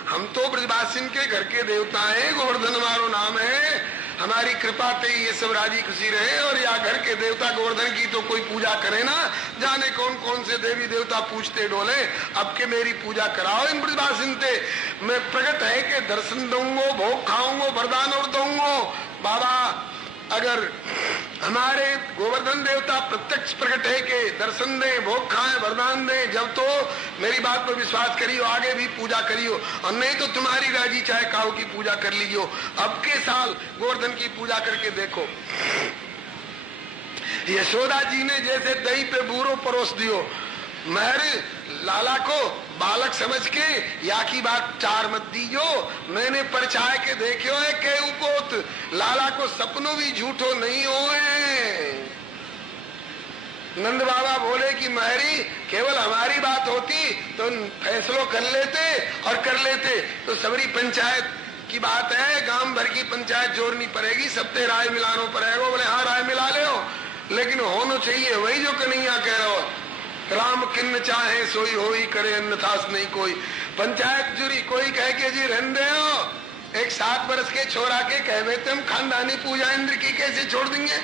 हम तो ब्रजवासिन के घर के देवता हैं, गोवर्धन हमारो नाम है, हमारी कृपा पे ये सब राजी खुशी रहे, और या घर के देवता गोवर्धन की तो कोई पूजा करे ना, जाने कौन कौन से देवी देवता पूछते डोले, अब के मेरी पूजा कराओ इन ब्रजवासिन ते, मैं प्रकट है के दर्शन दूंगो, भोग खाऊंगो, वरदान और दूंगो। बाबा अगर हमारे गोवर्धन देवता प्रत्यक्ष प्रकट है के दर्शन दे, भोग खाए, वरदान दे, जब तो मेरी बात पर विश्वास करियो, आगे भी पूजा करियो, और नहीं तो तुम्हारी राजी चाहे काऊ की पूजा कर लीजियो। अब के साल गोवर्धन की पूजा करके देखो। यशोदा जी ने जैसे दही पे बूरो परोस दियो, महर लाला को बालक समझ के या की बात 4 मत दीजो, मैंने परछाए के देखियो है के उपोत लाला को सपनों भी झूठो नहीं होए। नंद बाबा बोले कि महरी केवल हमारी बात होती तो फैसलो कर लेते और कर लेते, तो सबरी पंचायत की बात है, गांव भर की पंचायत जोड़नी पड़ेगी, सबते राय मिलानो पड़ेगा। बोले हाँ राय मिला ले हो, लेकिन होना चाहिए वही जो कन्हैया कह रहा हो, राम किन्न चाहे सोई होई करे अन्यथास नहीं कोई। पंचायत जुरी कोई कह के जी रहने दो, एक 7 बरस के छोरा के कहवे तुम खानदानी पूजा इंद्र की कैसे छोड़ देंगे?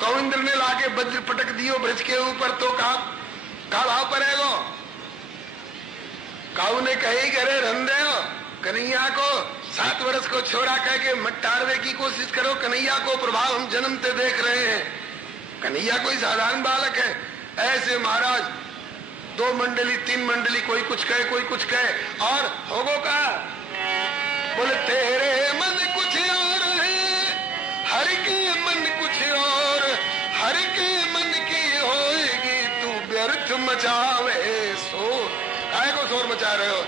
कौ इंद्र ने लाके वज्र पटक दियो ब्रज के ऊपर तो का भाव पड़ेगा? काऊ ने कही करे रहने दो, कन्हैया को 7 वर्ष को छोरा कह के मट्टारवे की कोशिश करो, कन्हैया को प्रभाव हम जन्म से देख रहे हैं, कन्हैया कोई साधारण बालक है। ऐसे महाराज 2 मंडली 3 मंडली, कोई कुछ कहे कोई कुछ कहे, और होगो का बोले तेरे मन कुछ और है, हर के मन कुछ और, हर के मन की होएगी तू व्यर्थ मचावे शोर। काहे को शोर मचा रहे हो?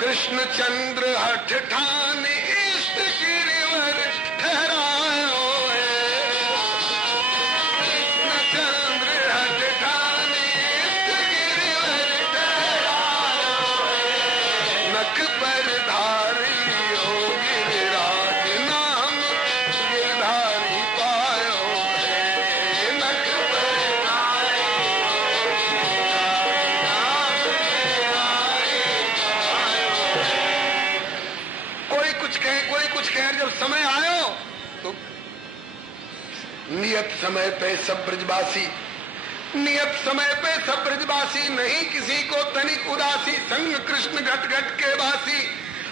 कृष्ण चंद्र हठ ठान इष्ट गिरिवर ठहरायो है, कृष्ण चंद्र हठ ठान इष्ट गिरिवर ठहरायो है, नख पर धारी हो गिरिराज नाम गिरधारी पायो है, नख पर धारी हो नाम गिरधारी पायो है। कोई कुछ कहे कोई कुछ कहे, जब समय आयो तो नियत समय पे सब ब्रजवासी, नियत समय पे सब ब्रजवासी, नहीं किसी को तनिक उदासी, संग कृष्ण घट घट के वासी,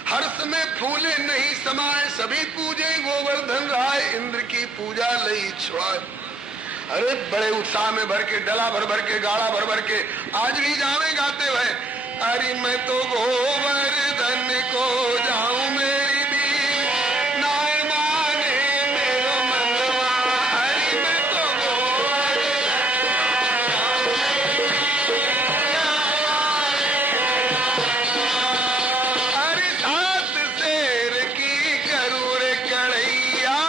हर्ष में फूले नहीं समाये, सभी पूजे गोवर्धन राय, इंद्र की पूजा लई छुड़ाए। अरे बड़े उत्साह में भर के, डला भर भर के, गाड़ा भर भर के आज भी जावे गाते हुए, अरे मैं तो गोवर्धन को जाऊं मेरी बीर, नाय माने मेरो मनवा, अरे मैं तो गोवर्धन को जाऊं, अरे 7 शेर की करूं रे कढ़ैया,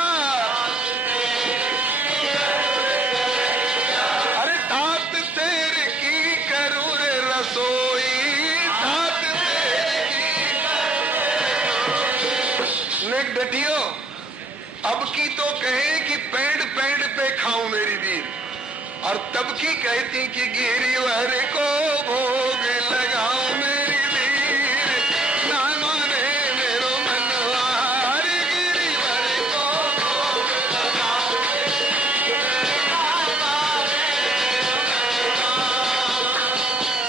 अरे 7 शेर की करूं रे रसोई, 7 शेर की नेक डटियो। अब की तो कहे कि पेड़ पेड़ पे खाऊं मेरी वीर, और तब की कहती कि गिरिवर को भोग लगाओ मेरी वीर, ना माने मेरो मनवार, गिरिवर को भोग लगाओ मेरी वीर, ना माने मेरो मनवार।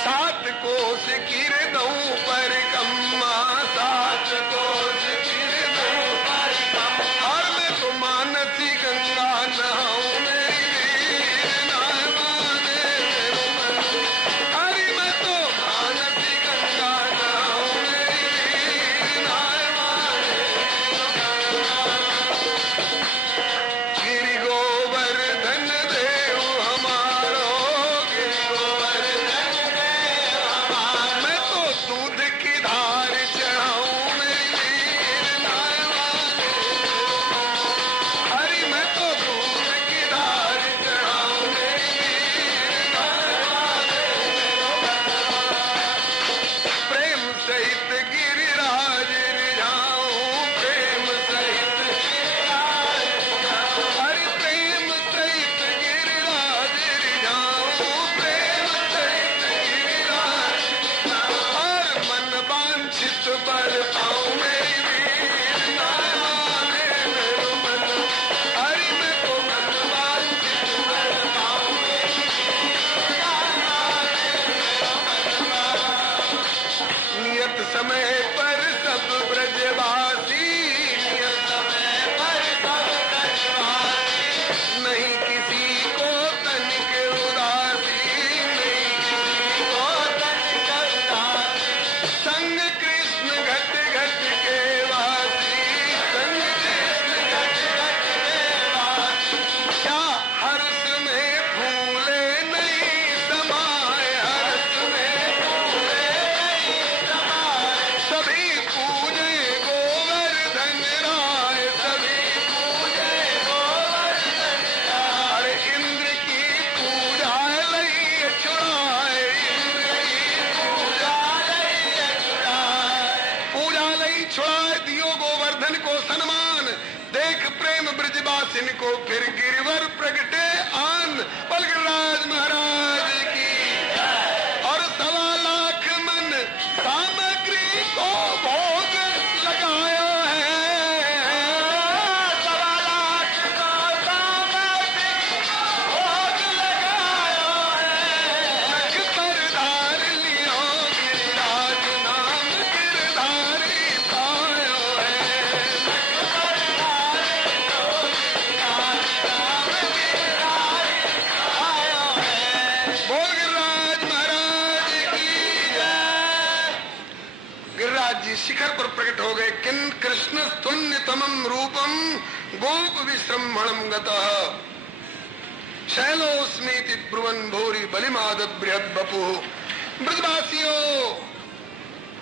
सात कोस गिर दऊं पर कम्मा, सात कोस गिर दऊं पर कम्मा, और मैं तो मानसी गंगा नहाऊं मेरी वीर, ना माने मेरो मन, अरे मैं तो मानसी गंगा नहाऊं मेरी वीर, ना माने मेरो मन। गिरि गोवर्धन देव हमारो, गिरि गोवर्धन देव हमारो, मैं तो दूध की धार चढ़ाऊं मेरी वीर, ना माने मेरो मन, अरे मैं तो दूध की धार चढ़ाऊं मेरी वीर, ना माने मेरो मन। प्रेम सहित गिरिराज रिझाऊं, प्रेम सहित गिरिराज रिझाऊं, अरे प्रेम सहित गिरिराज रिझाऊं, प्रेम सहित गिरिराज रिझाऊं, और मन वांछित बर पाऊं मेरी वीर, ना माने मेरो मन, अरे मैं तो मन वांछित बर पाऊं मेरी वीर, ना माने मेरो मनवा। नियत समय पर सब ब्रजवासी, नियत समय पर सब ब्रजवासी, नहीं किसी को तनिक उदासी, नहीं किसी को तनिक उदासी, संग कृष्ण घट घट के वासी, संग कृष्ण घट घट के वासी, क्या हर्ष में फूले नहीं समाए, हर्ष में फूले नहीं समाए, सभी पूजे गोवर्धन राय, सभी पूजे गोवर्धन राय, अरे इंद्र की पूजा लई छुड़ाए, इंद्र की पूजा लई छुड़ाए, पूजा लई छुड़ाए, दियो गोवर्धन को सन्मान, देख प्रेम ब्रजवासिन को फिर गिरिवर प्रगटे आन, बलगराज महाराज की जय। और 1.25 लाख मन सामग्री को भोग लगाया है, 1.25 लाख का सामग्री भोग लगाया है, नख पर धार लियो गिरिराज नाम गिरधारी पायो है, नख पर धार लियो गिरिराज नाम गिरधारी पायो है। बोल गिरिराज महाराज की जय। गिरिराज जी शिखर पर प्रकट हो गए, किन कृष्ण स्तुन्यतमं रूपम गोप विश्रमणम गतः, शैलोस्मीति ब्रुवन् भूरि बलिमाद बृहद बपु। ब्रजवासियों,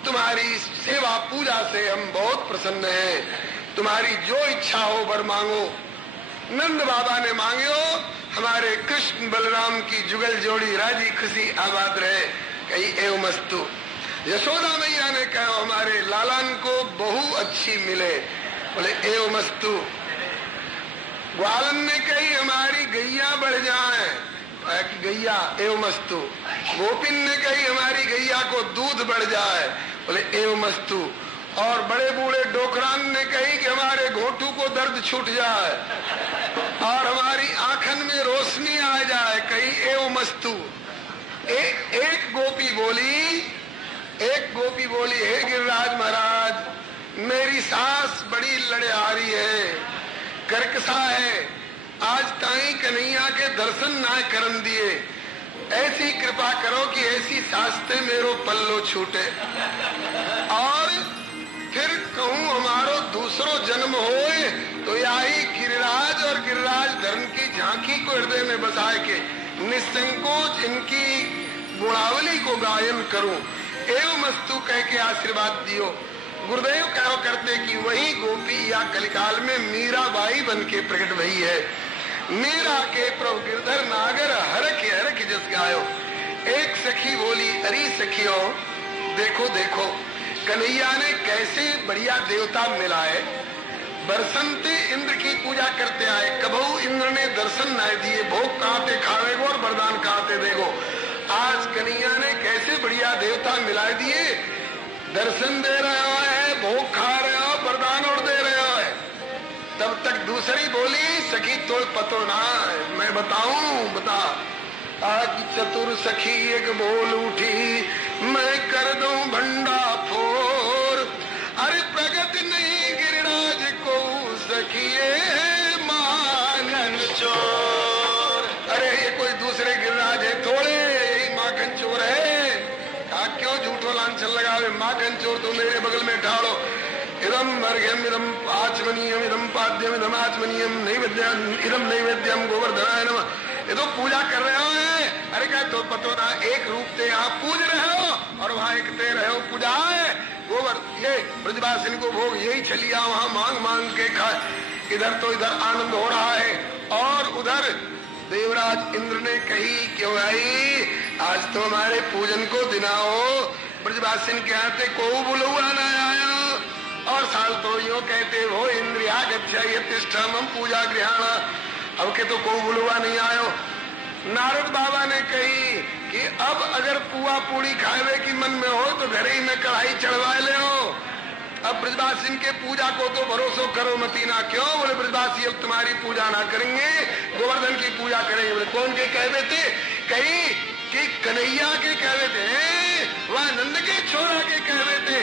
तुम्हारी सेवा पूजा से हम बहुत प्रसन्न हैं, तुम्हारी जो इच्छा हो वर मांगो। नंद बाबा ने मांगे हो, हमारे कृष्ण बलराम की जुगल जोड़ी राजी खुशी आबाद रहे, कही एवमस्तु। यशोदा मैया ने कहा हमारे लालन को बहू अच्छी मिले, बोले एवमस्तु। ग्वालन ने कही हमारी गैया बढ़ जाए, गैया एवमस्तु। गोपिन ने कही हमारी गैया को दूध बढ़ जाए, बोले एवमस्तु। और बड़े बूढ़े डोकरान ने कही कि हमारे घोटू को दर्द छूट जाए और हमारी आंखन में रोशनी आ जाए, कही एवमस्तु। एक गोपी बोली हे गिरिराज महाराज, मेरी सास बड़ी लड़ेहारी है, करकसा है, आज ताई कन्हैया के दर्शन ना करन दिए, ऐसी कृपा करो कि ऐसी सासते मेरो पल्लो छूटे, और फिर कहूं हमारो दूसरो जन्म होए तो यही गिरिराज और गिरिराज धर्म की झांकी को हृदय में बसाए के निसंकोच इनकी गुणावली को गायन करूं, एवमस्तु कह के आशीर्वाद दियो। गुरुदेव कहो करते कि वही गोपी या कलिकाल में मीराबाई बन के प्रकट भई है। मीरा के प्रभु गिरधर नागर हरख जस गायो। एक सखी बोली, अरे सखियो देखो देखो कन्हैया ने कैसे बढ़िया देवता मिलाए, बरसंते इंद्र की पूजा करते आए, कबहू इंद्र ने दर्शन न दिए, भोग कहां पे खावे और कन्हैया ने कैसे बढ़िया देवता मिला दिए। दर्शन दे रहे हो है, भोग खा रहे हो, वरदान और दे रहे हो है। तब तक दूसरी बोली, सखी तो पतो ना, मैं बताऊं, बता। आज चतुर सखी एक बोल उठी, मैं कर दूं भंडा फोर। अरे प्रगट नहीं गिरिराज को सखिए माखन चोर। अरे ये कोई दूसरे गिरिराज है थोड़े, यही माखन चोर है। कहा क्यों झूठो लांछन लगावे, माखन चोर तो मेरे बगल में ठाड़ो। इदम अर्घ्यम इदम आचमनीयम इदम पाद्यम इदम आचमनीयम नैवेद्यम इदम नैवेद्यम गोवर्धनाय नमः। ये तो पूजा कर रहे हो है। अरे क्या तो पतो ना, एक रूप से यहाँ पूज रहे हो और वहाँ एक दे रहे हो पूजा है। गोबर ये ब्रजवासिनी को भोग यही छलिया वहाँ मांग मांग के खाए। इधर तो इधर आनंद हो रहा है और उधर देवराज इंद्र ने कही क्यों आई, आज तो हमारे पूजन को दिनाओ। ब्रजवासिनी के आते को बुलुआ न आया और साल तो यो कहते हो इंद्रिया गच्छाम पूजा गृहाणा। अब के तो को बुलुआ नहीं आयो। नारद बाबा ने कही कि अब अगर पुआ पूड़ी खावे की मन में हो तो घर ही में कढ़ाई चढ़वा ले हो। अब ब्रजवासी के पूजा को तो भरोसा करो मती ना। क्यों? बोले ब्रजवासी अब तुम्हारी पूजा ना करेंगे, गोवर्धन की पूजा करेंगे। बोले कौन के कहवे थे? कही कि कन्हैया के कहवे थे, वह नंद के छोरा के कहवे थे।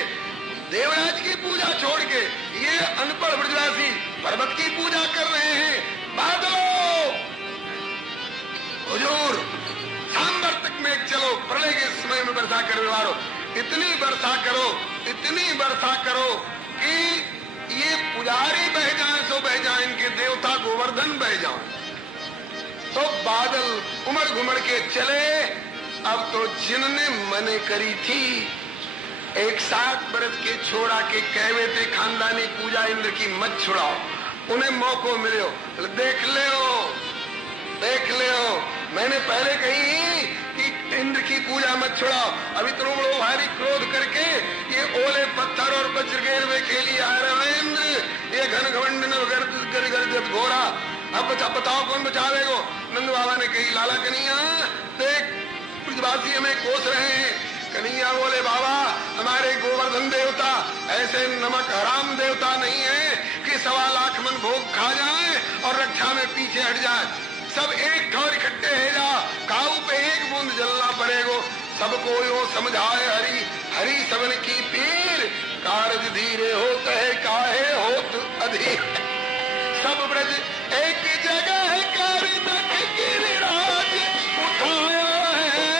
देवराज की पूजा छोड़ के ये अनपढ़ ब्रजवासी पर्वत की पूजा कर रहे हैं। बादलो हुजूर सांबर तक में चलो, प्रलय के समय में वर्षा करने वालों, इतनी वर्षा करो, इतनी वर्षा करो कि ये पुजारी बह जाए सो बह जाए, इनके देवता गोवर्धन बह जाए। तो बादल उमड़ घुमड़ के चले। अब तो जिनने मने करी थी, एक 7 बरस के छोड़ा के कहवे थे खानदानी पूजा इंद्र की मत छुड़ाओ, उन्हें मौको मिले। देख ले देख ले, मैंने पहले कही कि इंद्र की पूजा मत छुड़ाओ। अभी तुम लोग भारी क्रोध करके ये ओले पत्थर और वज्रगेर में खेली आ रहे हैं इंद्र, ये घन घमंड घोरा। अब बताओ कौन बचावेगो? नंद बाबा ने कही लाला कन्हैया देख, ब्रजवासी हमें कोस रहे हैं। कन्हैया बोले बाबा हमारे गोवर्धन देवता ऐसे नमक हराम देवता नहीं है कि 1.25 लाख मन भोग खा जाए और रक्षा में पीछे हट जाए। सब एक ठौर इकट्ठे है जा, काऊ पे एक बूंद जलना पड़ेगो। सबको यो समझाए हरि, हरि सबन की पीर, कारज धीरे होत है काहे होत अधीर। सब ब्रज एक जगह है, कार नख गिरिराज उठाया है।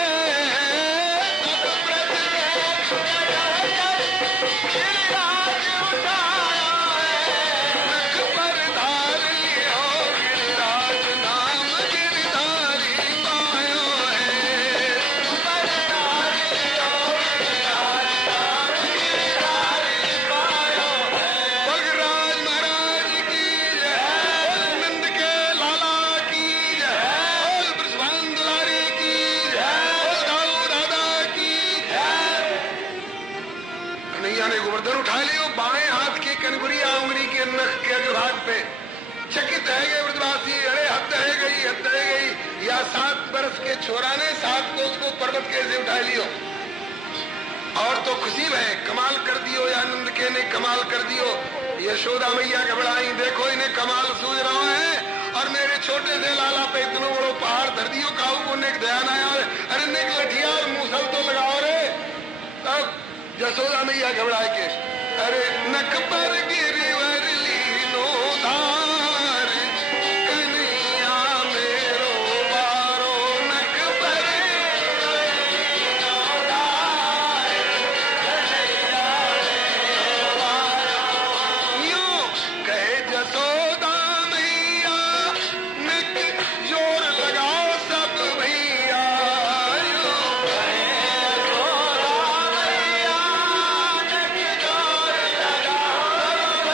सब ब्रज एक जगह गिरिराज उठाया है। नख पर धार लियो गिरिराज नाम गिरधारी पायो है। पर धार लियो गिरिराज नाम गिरधारी पायो है। बगराज महाराज की जय, नंद के लाला की जय, ब्रजवान दुलारी की जय, दाऊ दादा की जय। कन्हैया ने गोवर्धन उठा लियो, बाएं हाथ की कनगुरिया उंगली के नख के अग्रभाग पे। चकित है गए ब्रजवासी, अरे हद है गई, हद है गई। या 7 बरस के छोरा ने 7 को उसको पर्वत कैसे उठा लियो। और तो खुशी है, कमाल कर दियो। या नंद के ने कमाल कर दियो। यशोदा मैया घबराई, देखो इन्हें कमाल सूझ रहा है और मेरे छोटे से लाला पे इतना बड़ो पहाड़ धर दियो। काऊ को नेक ध्यान आया, अरे नेक लठिया और मूसल तो लगाओ रे। तब यशोदा मैया घबराए के, अरे नख पर गिरिवर लीनो धार, कन्हैया मेरो बारो। नख पर लीनो धार, कन्हैया मेरो बारो। यूं कहे यशोदा मैया, नख जोर लगाओ सब भैया। यूं कहे यशोदा मैया, नख जोर लगाओ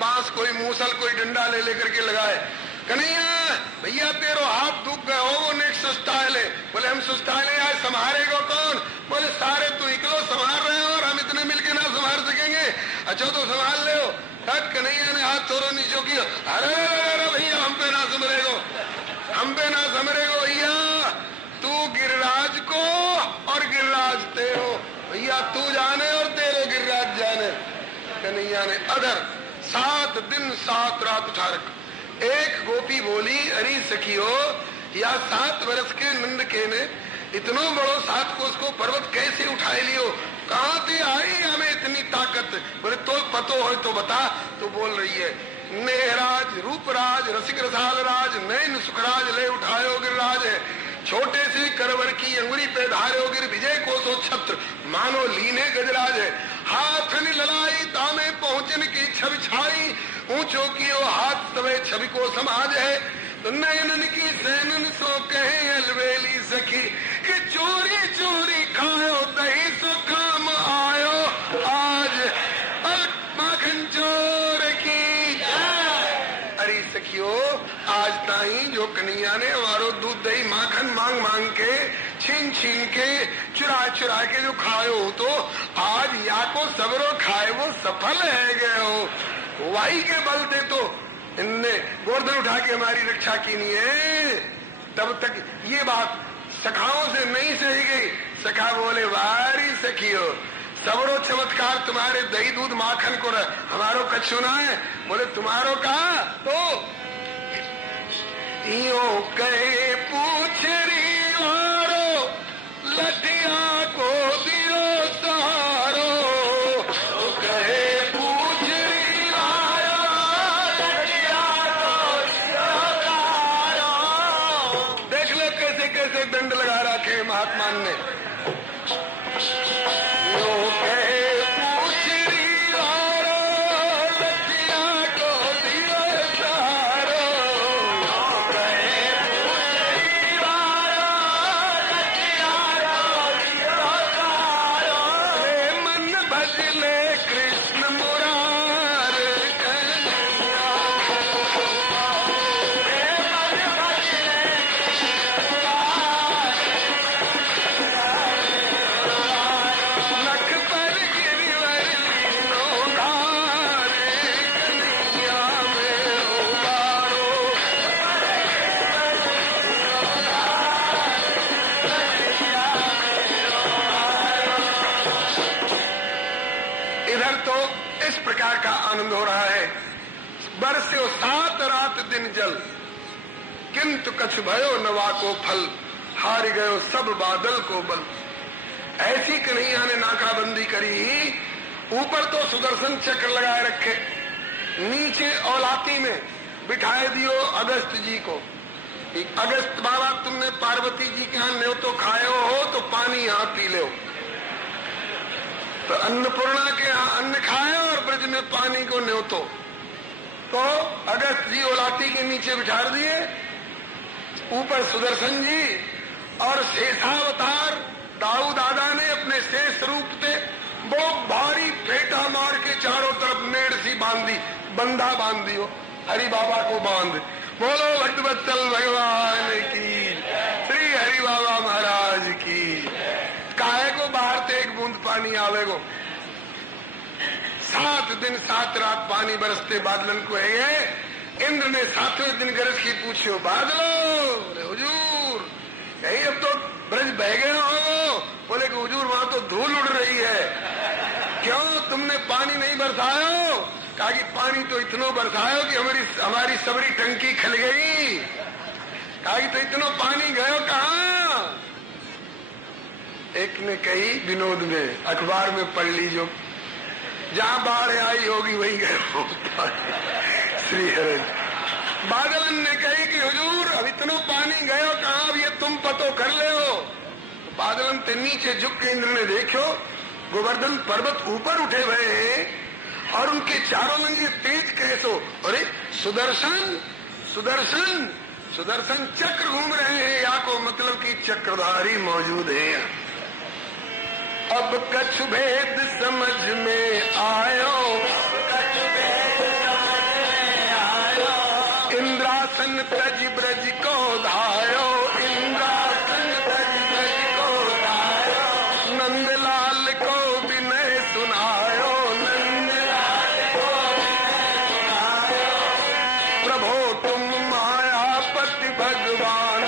बांस, कोई मूसल, कोई डंडा ले लेकर के लगाए। कन्हैया भैया तेरो हाथ दुख गए हो, वो नेक्स्ट सुस्ताए ले। बोले हम सुस्ताए ले, आज संभालेगा कौन? बोले सारे तू इकलो संभाल रहे हो और हम इतने मिलके ना संभाल सकेंगे। अच्छा तो संभाल ले हो। कन्हैया ने हाथ थोड़ा नीचो किया। अरे भैया हम पे ना समरेगो, हम पे ना समरेगो भैया, तू गिरिराज को और गिरिराज तेरो, भैया तू जाने और तेरो गिरिराज जाने। कन्हैया ने अधर 7 दिन 7 रात उठा रखा। एक गोपी बोली, अरे सखियो या 7 वर्ष के नंद के ने इतनो बड़ो 7 कोस को पर्वत कैसे उठाए लियो, कहाँ से आई हमें इतनी ताकत? बोले तो पतो हो तो बता। तो बोल रही है, नेहराज रूपराज रसिक रसाल राज नैन सुखराज ले उठायो गिरिराज है, छोटे से करवर की अंगुली पे धारो गिर विजय को सो छत्र मानो लीने गजराज है, हाथ ललाई तामे पहुंचन की छवि छाई, ऊंचो की ओ हाथ तवे छवि को समाज है, तो नयनन की सैनन सो कहे अलवेली सखी कि चोरी चोरी खायो दही सो काम आयो आज माखन चोर की। अरे सखियो आज ताई जो कन्हैया ने हमारो दूध दही माखन मांग मांग के छीन छीन के चुरा चुरा के जो खायो हो, तो आज या को सबरो खाए वो सफल है गए हो। वाही के बल दे तो इनने गोवर्धन उठा के हमारी रक्षा की नहीं है। तब तक ये बात सखाओं से नहीं सही गई। सखा बोले वारी सखियो सबरो चमत्कार तुम्हारे दही दूध माखन को हमारो कछु ना है। बोले तुम्हारो कहा? तो यो कहे पूछ रही मारो लठिया को दियो सहारो, कहे पूछ रही मारो लठिया को दियो सहारो। देख लो कैसे कैसे दंड लगा रखे महात्मा ने। आनंद हो रहा है। बरस्यो 7 रात दिन जल, किंतु कछ भयो नवा को फल, हार गयो सब बादल को बल। ऐसी कन्हैया ने नाकाबंदी करी। ऊपर तो सुदर्शन चक्र लगाए रखे, नीचे औलाती में बिठाए दियो अगस्त जी को। अगस्त बाबा तुमने पार्वती जी के यहाँ न्योतो खायो हो तो पानी यहाँ पी लो। तो अन्नपूर्णा के यहाँ अन्न खाए और ब्रज में पानी को न्योतो। तो अगस्त जी औलाती के नीचे बिठा दिए, ऊपर सुदर्शन जी और शेषावतार दाऊ दादा ने अपने शेष रूप से वो भारी फेटा मार के चारों तरफ नेड़ सी बांधी, बंधा बांध दियो। हरि बाबा को बांध। बोलो भट्टवत्सल भगवान की, श्री हरि बाबा महाराज की। काहे को बाहर से एक बूंद पानी आवेगो। 7 दिन 7 रात पानी बरसते बादलन को है। इंद्र ने 7वें दिन गरज की पूछो, बादलो हुजूर यही अब तो ब्रज बह गए हो। बोले कि हुजूर वहां तो धूल उड़ रही है। क्यों तुमने पानी नहीं बरसायो? कहा कि पानी तो इतना बरसायो कि हमारी सबरी टंकी खल गई। कहा कि तो इतना पानी गयो कहाँ? एक ने कही विनोद में, अखबार में पढ़ लीजो, जहां बाढ़ आई होगी वही गए हो श्री हरे। बादलन ने कही कि हुजूर अब इतना पानी गयो कहाँ, अब ये तुम पतो कर ले हो। तो बादलन ते नीचे झुक के इंद्र ने देखो, गोवर्धन पर्वत ऊपर उठे हुए हैं और उनके चारों लंगे तेज कैसो। अरे सुदर्शन सुदर्शन सुदर्शन चक्र घूम रहे हैं, या को मतलब कि चक्रधारी मौजूद है। अब कछु भेद समझ में आयो, कछु भेद तज ब्रज को धायो, इंद्रासन तज ब्रज को धायो, नंदलाल को विनय सुनायो, नंदलाल को विनय सुनायो, प्रभो तुम मायापति भगवान,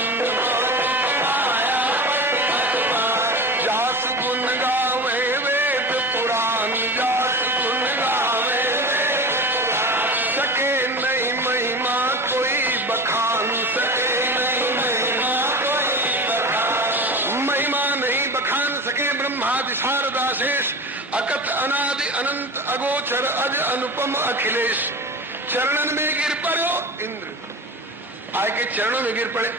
जास गुण गावे वेद पुराण, जास गुण गावे सके नहीं महिमा कोई बखान, सके नहीं महिमा कोई बखान, महिमा नहीं बखान सके ब्रह्मादि शारदा शेष, अकथ अनादि अनंत अगोचर अज अनुपम अखिलेश, चरणन में गिर पड़ो इंद्र, आय के चरणों में गिर पड़े,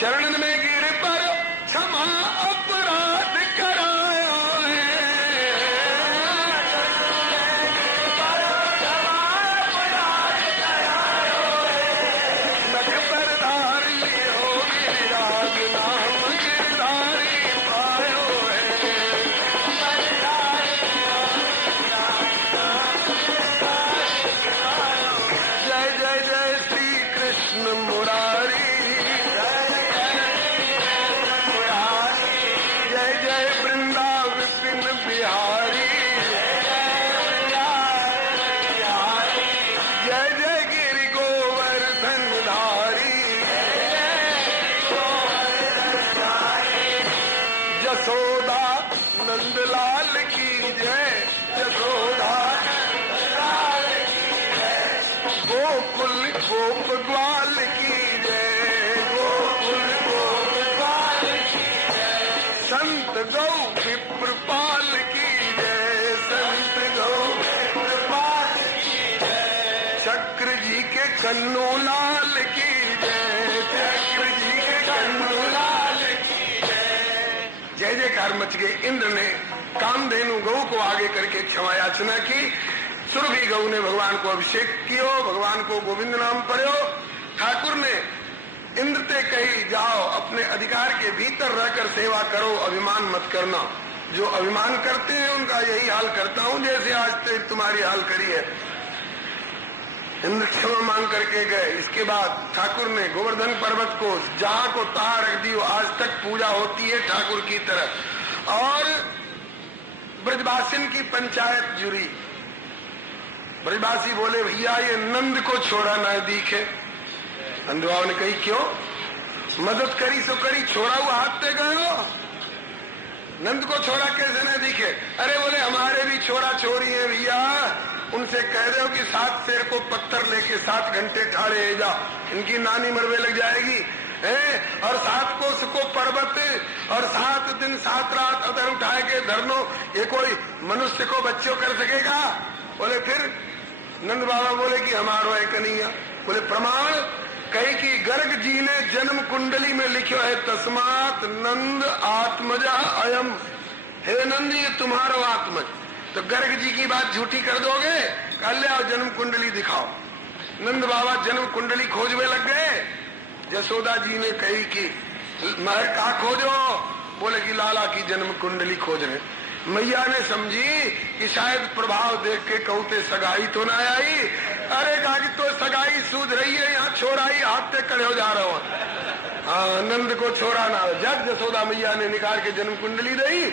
चरणन में गिर पड़ो, क्षमा अपराध करायो है, नख पर धार लियो गिरिराज, नाम गिरधारी पायो है, जय जय जय श्री कृष्ण मुरारी, जय जय वृंदा विपिन बिहारी, जय जय गिरि गोवर्धन धारी, जसोदा नंदलाल की जय, जसोदा गोकुल गोप ग्वाल की जय, गोकुल गोप ग्वाल की जय, संत गौ विप्रपाल की जय, संत गौ विप्रपाल की जय, चक्र जी के कन्नू लाल की जय, चक्र जी के कन्नू लाल की जय। जय जयकार मच गए। इंद्र ने कामधेनु गौ को आगे करके क्षमा याचना की, सुरभि गौ ने भगवान को अभिषेक कियो, भगवान को गोविंद नाम पढ़ो। ठाकुर ने इंद्र ते कही जाओ अपने अधिकार के भीतर रहकर सेवा करो, अभिमान मत करना। जो अभिमान करते हैं उनका यही हाल करता हूं जैसे आज तक तुम्हारी हाल करी है। इंद्र क्षमा मांग करके गए। इसके बाद ठाकुर ने गोवर्धन पर्वत को जहां को तहां रख दियो। आज तक पूजा होती है ठाकुर की तरफ। और ब्रजवासिन की पंचायत जुड़ी। ब्रजवासी बोले भैया ये नंद को छोड़ा ना दिखे। नंद बाबा ने कही क्यों? मदद करी सो करी, छोड़ा हुआ हाथ पे गयो, नंद को छोड़ा कैसे न दिखे? अरे बोले हमारे भी छोरा छोरी है भैया, उनसे कह दो कि 7 शेर को पत्थर लेके 7 घंटे ठाड़े जा, इनकी नानी मरवे लग जाएगी है। और 7 कोस को पर्वत और 7 दिन 7 रात अदर उठाए के धरनो, ये कोई मनुष्य को बच्चों कर सकेगा? बोले फिर नंद बाबा बोले कि हमारो है कन्हैया। बोले प्रमाण? कही कि गर्ग जी ने जन्म कुंडली में लिखो है तस्मात नंद आत्मजा अयम। हे नंद ये तुम्हारो आत्मज। तो गर्ग जी की बात झूठी कर दोगे? कल ले आओ जन्म कुंडली दिखाओ। नंद बाबा जन्म कुंडली खोजवे लग गए। यशोदा जी ने कही कि महर का खोजो? बोले कि लाला की जन्म कुंडली खोज रहे। मैया ने समझी कि शायद प्रभाव देख के कहते सगाई तो ना आई। अरे कहा कि तो सगाई सूझ रही है, यहाँ छोराई हाथ पे खड़े हो जा रहे हो। हाँ, नंद को छोरा ना। जब यशोदा मैया ने निकाल के जन्म कुंडली दी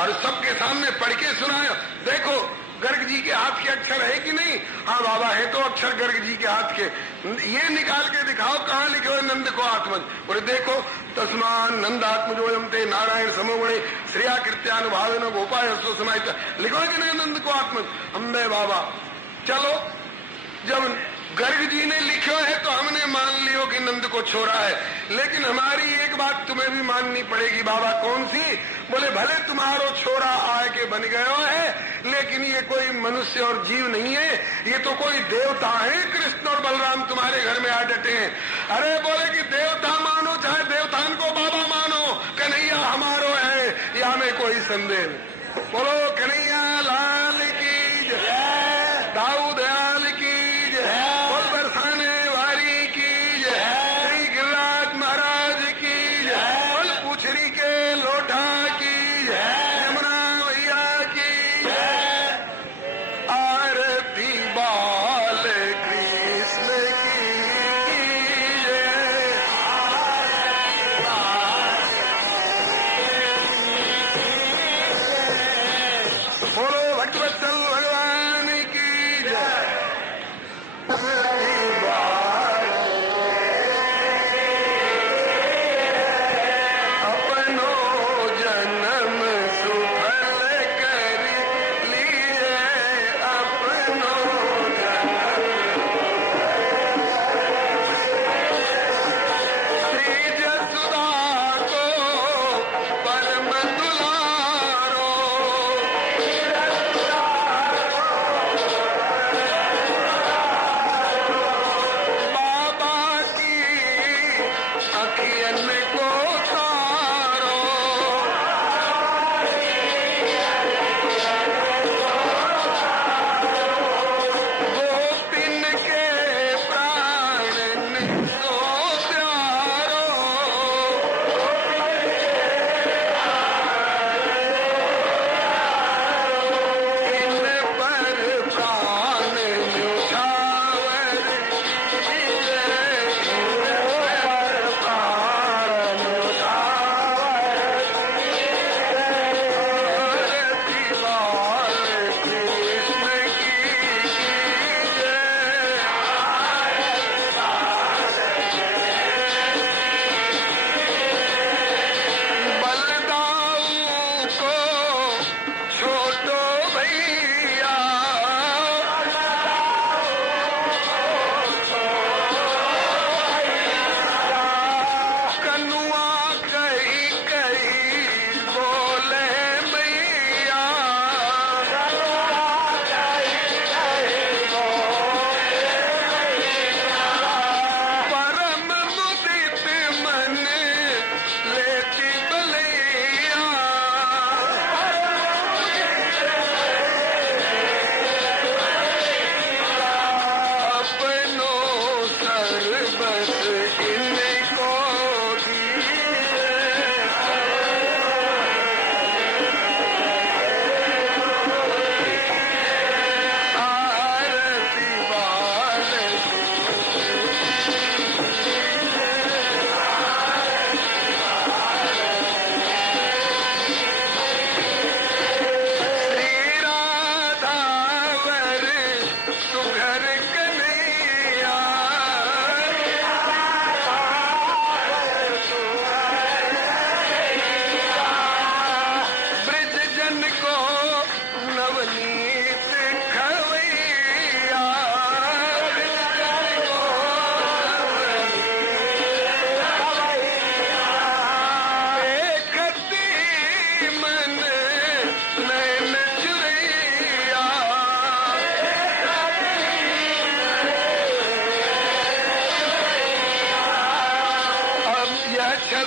और सबके सामने पढ़ के सुनाया, देखो गर्ग जी के हाथ के अक्षर है कि नहीं? हाँ बाबा है तो अक्षर गर्ग जी के हाथ के। ये निकाल के दिखाओ कहाँ लिखे हुए नंद को आत्मज। बोले देखो तस्मान नंद आत्मजोयम ते नारायण समोगुणे श्रेया कृत्यानुभावेन गोपाय समाहित लिखो कि नहीं नंद को आत्मज? अम्बे बाबा चलो, जब गर्ग जी ने लिखो है तो हमने मान लियो कि नंद को छोड़ा है, लेकिन हमारी एक बात तुम्हें भी माननी पड़ेगी। बाबा कौन सी? बोले भले तुम्हारो छोरा आए के बन गयो है, लेकिन ये कोई मनुष्य और जीव नहीं है, ये तो कोई देवता है। कृष्ण और बलराम तुम्हारे घर में आ डटे हैं। अरे बोले कि देवता मानो चाहे देवतान को बाबा मानो, कन्हैया हमारो है, या में कोई संदेह नहीं। बोलो कन्हैया लाल की जय, दाऊ दयाल की जय, बोल बरसाने वारी की जय, श्री गिरिराज महाराज की जय, बोल पूछरी के लोटा की जय, यमुना मैया की जय, आरती बाल कृष्ण की जय।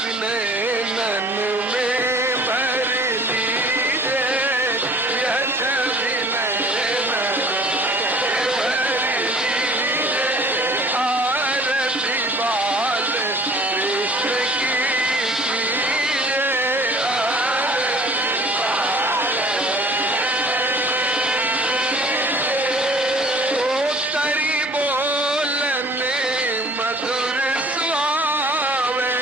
विनय नन में भर लीजे, यश विनय नन में भर लीजे। आरती बाल कृष्ण की कीजिए, आरती बाल ओ तरी बोलने मधुर सुहावे,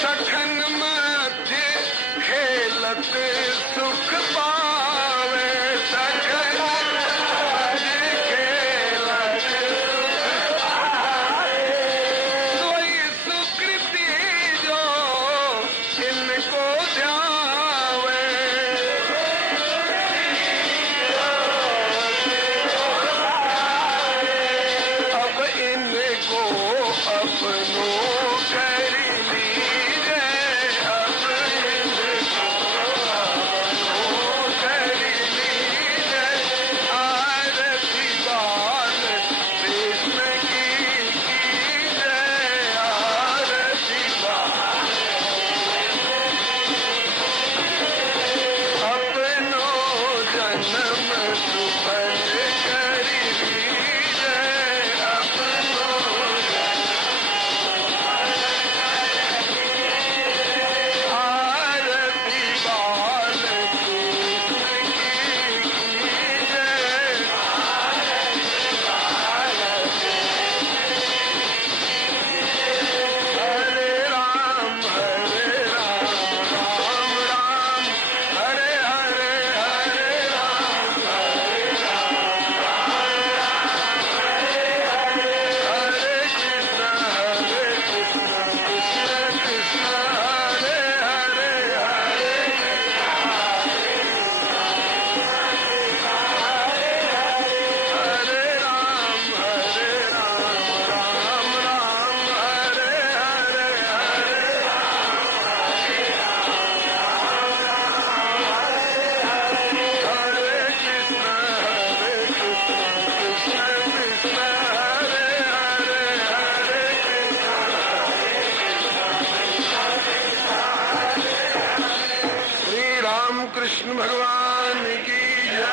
सखन मध्य खेलत सुख पावे, सखन मध्य खेलत सुख पावे। सोई सुकृति जो इनको ध्यावे, अब इनको अपनों कर लीजिए, अब इनको अपनों कर लीजिए। आरती बाल कृष्ण की कीजिए, आरती बाल अपनों जन्म सुफल कर लीजिए, अपनों आरती बाल कृष्ण की कीजिए। हरे राम राम राम हरे हरे, हरे राम हरे कृष्ण कृष्ण कृष्ण हरे हरे, हरे हरे राम राम राम हरे हरे, हरे हरे कृष्ण कृष्ण कृष्ण हरे हरे, हरे श्री राम कृष्ण भगवान की जय,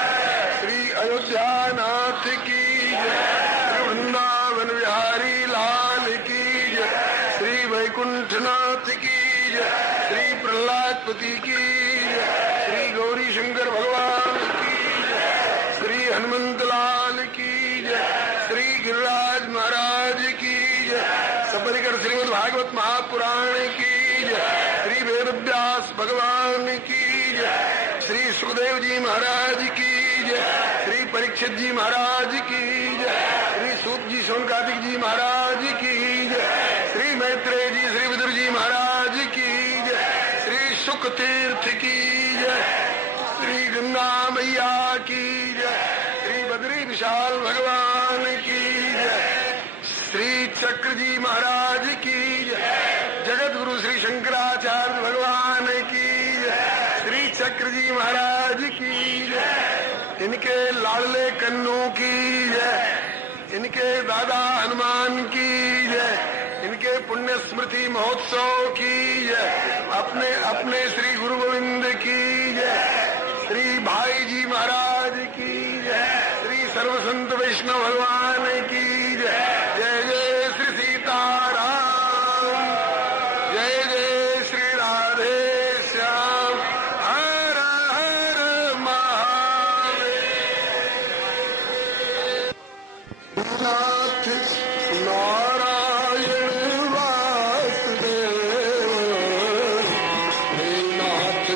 श्री अयोध्या नाथ की जय, श्री वृंदावन बिहारी लाल की जय, श्री वैकुंठ नाथ की जय, श्री प्रहलादपति की जय, श्री गौरी शंकर भगवान की जय, श्री हनुमंत लाल की जय, श्री गिरिराज महाराज की जय, सपरिकर श्रीमद् भागवत महापुराण की जय, श्री वेद व्यास भगवान की जय, श्री सुखदेव जी महाराज की जय, श्री परीक्षित जी महाराज की जय, श्री सूत जी शौनकादिक जी महाराज की जय, श्री मैत्रेय जी श्री विदुर जी महाराज की जय, श्री सुख तीर्थ की जय, श्री गंगा मैया की जय, श्री बद्री विशाल भगवान की जय, श्री चक्र जी महाराज की जय, जगत गुरु श्री शंकराचार्य भगवान की जय, श्री चक्र जी महाराज की जय, इनके लाडले कन्नों की जय, इनके दादा हनुमान की जय, इनके पुण्य स्मृति महोत्सव की जय, अपने अपने श्री गुरु गोविंद की जय, श्री भाई जी महाराज की जय, श्री सर्व संत वैष्णव भगवान की जय, जय जय श्री सीताराम, जय जय श्री राधे श्याम, हर हर महादेव। नाथ नारायण वासुदेव, हे नाथ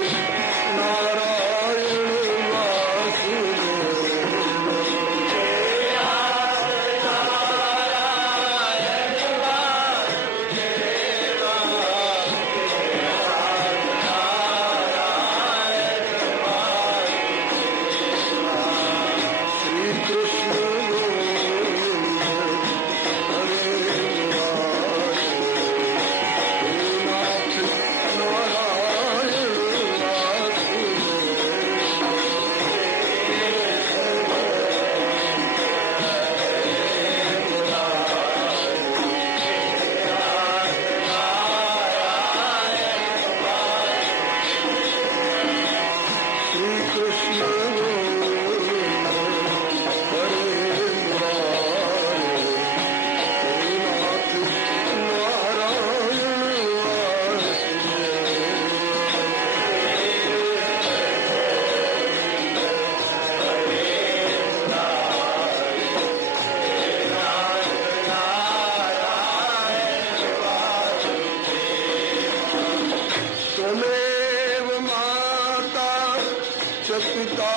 पिता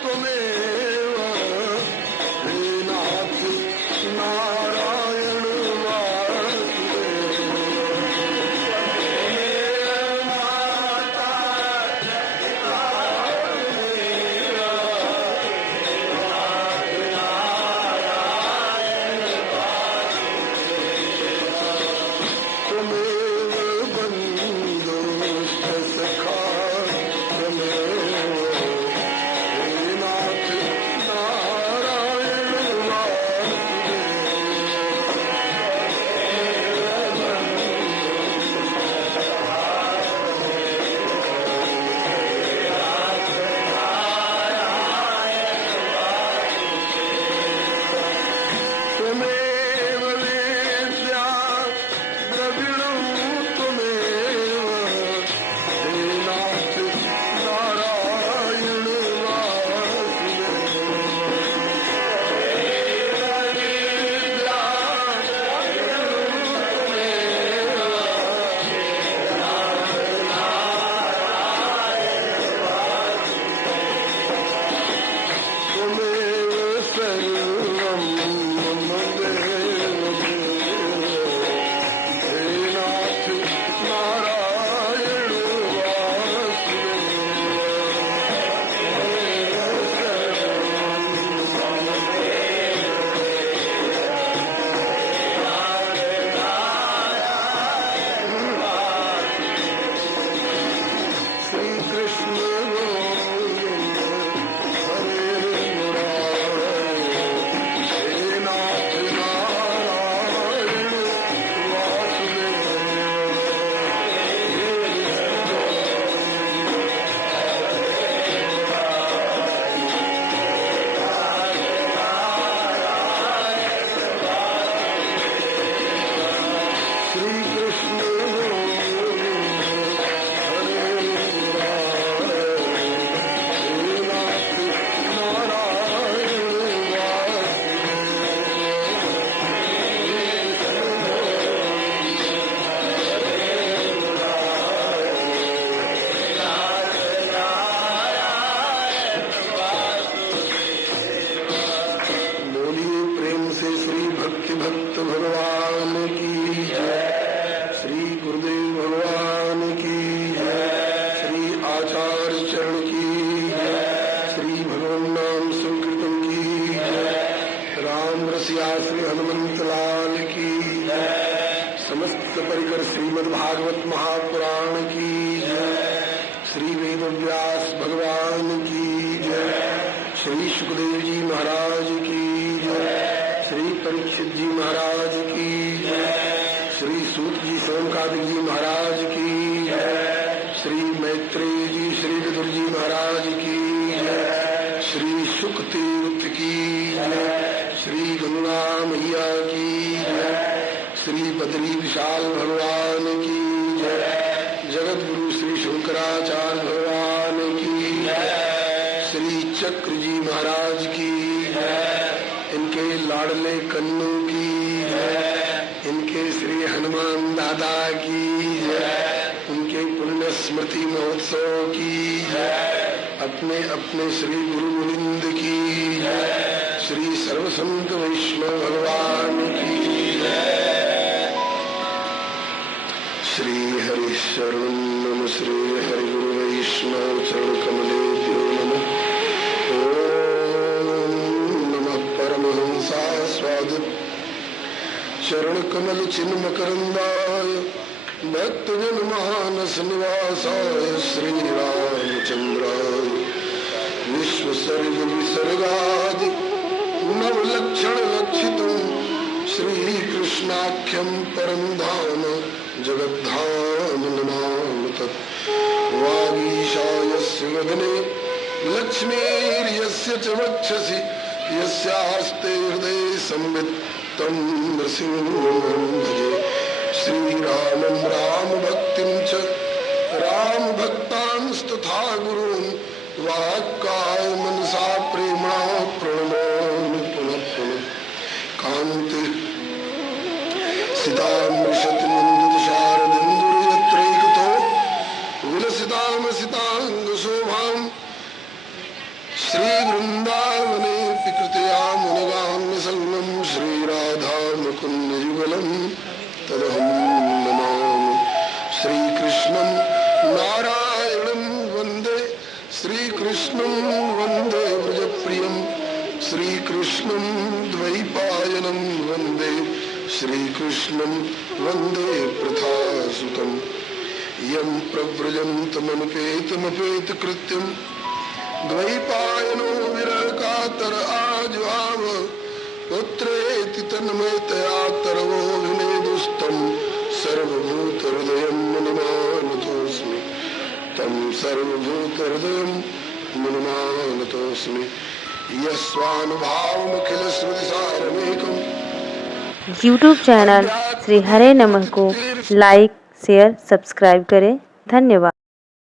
त्वमेव हे नाथ नारायण वासुदेव माता पिता त्वमेव बन्धुश्च सखा त्वमेव हे नाथ नारायण त्वमेव वेद्या द्रविणं त्वमेव हे नाथ नारायण त्वमेव सर्वं मम देव हे नाथ नारायण श्री कृष्ण गोविंद हरे मुरारे हे नाथ नारायण श्री कृष्ण गोविंद हरे मुरारे हे नाथ नारायण बोलिए प्रेम से श्री भक्ति भक्त भगवान की जय, श्री गुरुदेव भगवान की जय, श्री आचार्य चरण की जय, श्री भगवान नाम संकीर्तन की जय, राम रसिया श्री हनुमंत लाल की जय, समस्त परिकर श्रीमद् भागवत महापुराण की जय, श्री वेद व्यास भगवान की जय, श्री सुखदेव जी महाराज की जय, श्री परीक्षित जी महाराज की जय, श्री सूत जी सोमकादिक जी महाराज की जय, श्री मैत्रेय जी श्री विदुर जी महाराज की जय, श्री सुख तीर्थ की जय, श्री गंगा मैया की जय, श्री बद्री विशाल भगवान की जय, जगत गुरु श्री शंकराचार्य भगवान की जय, श्री चक्र जी महाराज की जय, इनके लाडले कन्नू की जय, इनके श्री हनुमान दादा की जय, उनके पुण्य स्मृति महोत्सव की जय, अपने अपने श्री गुरु गोविंद की जय, श्री सर्वसंत वैष्णव भगवान की जय। श्री हरि शरण नम श्री हरि गुरु वैष्णव चरण कमलेभ्यो नमः। परमहंसास्वाद चरण कमल चिन्ह मकरंदाय भक्तजन मानस निवासाय श्री रामचंद्राय विश्वसर्ग विसर्गादि नवलक्षण लक्षितम् श्री कृष्णाख्यं परम धाम जगद्धाम नमामि तत्। वागीशायस्य वदने लक्ष्मीर्यस्य च वक्षसि यस्यास्ते हृदये संवित् तं नृसिंहं भजे। श्रीरामं राम भक्तिं च राम भक्तांस्तथा गुरून् वाक्काय मनसा प्रेम्णा प्रणमामि पुनः पुनः। कान्ते सितामृशति नन्दित शारदिन्दुर्यत्रैकतो विलसितामसिताङ्गशोभां श्रीकृष्णं वन्दे व्रजप्रियं श्रीकृष्णं द्वैपायनं वन्दे श्रीकृष्णं वन्दे प्रथासुतं यं प्रव्रजन्तमनुपेतमपेतकृत्यं द्वैपायनो विरहकातर आज्वाव पुत्रेति तन्मयतया तरवो विनेदुस्तं सर्वभूतहृदयं मुनिमानतोऽस्मि तं सर्वभूतहृदयं मुनिमानतोऽस्मि यस्वानुभावमखिलश्रुतिसारमेकम्। यूट्यूब चैनल श्री हरे नमः को लाइक शेयर सब्सक्राइब करें। धन्यवाद।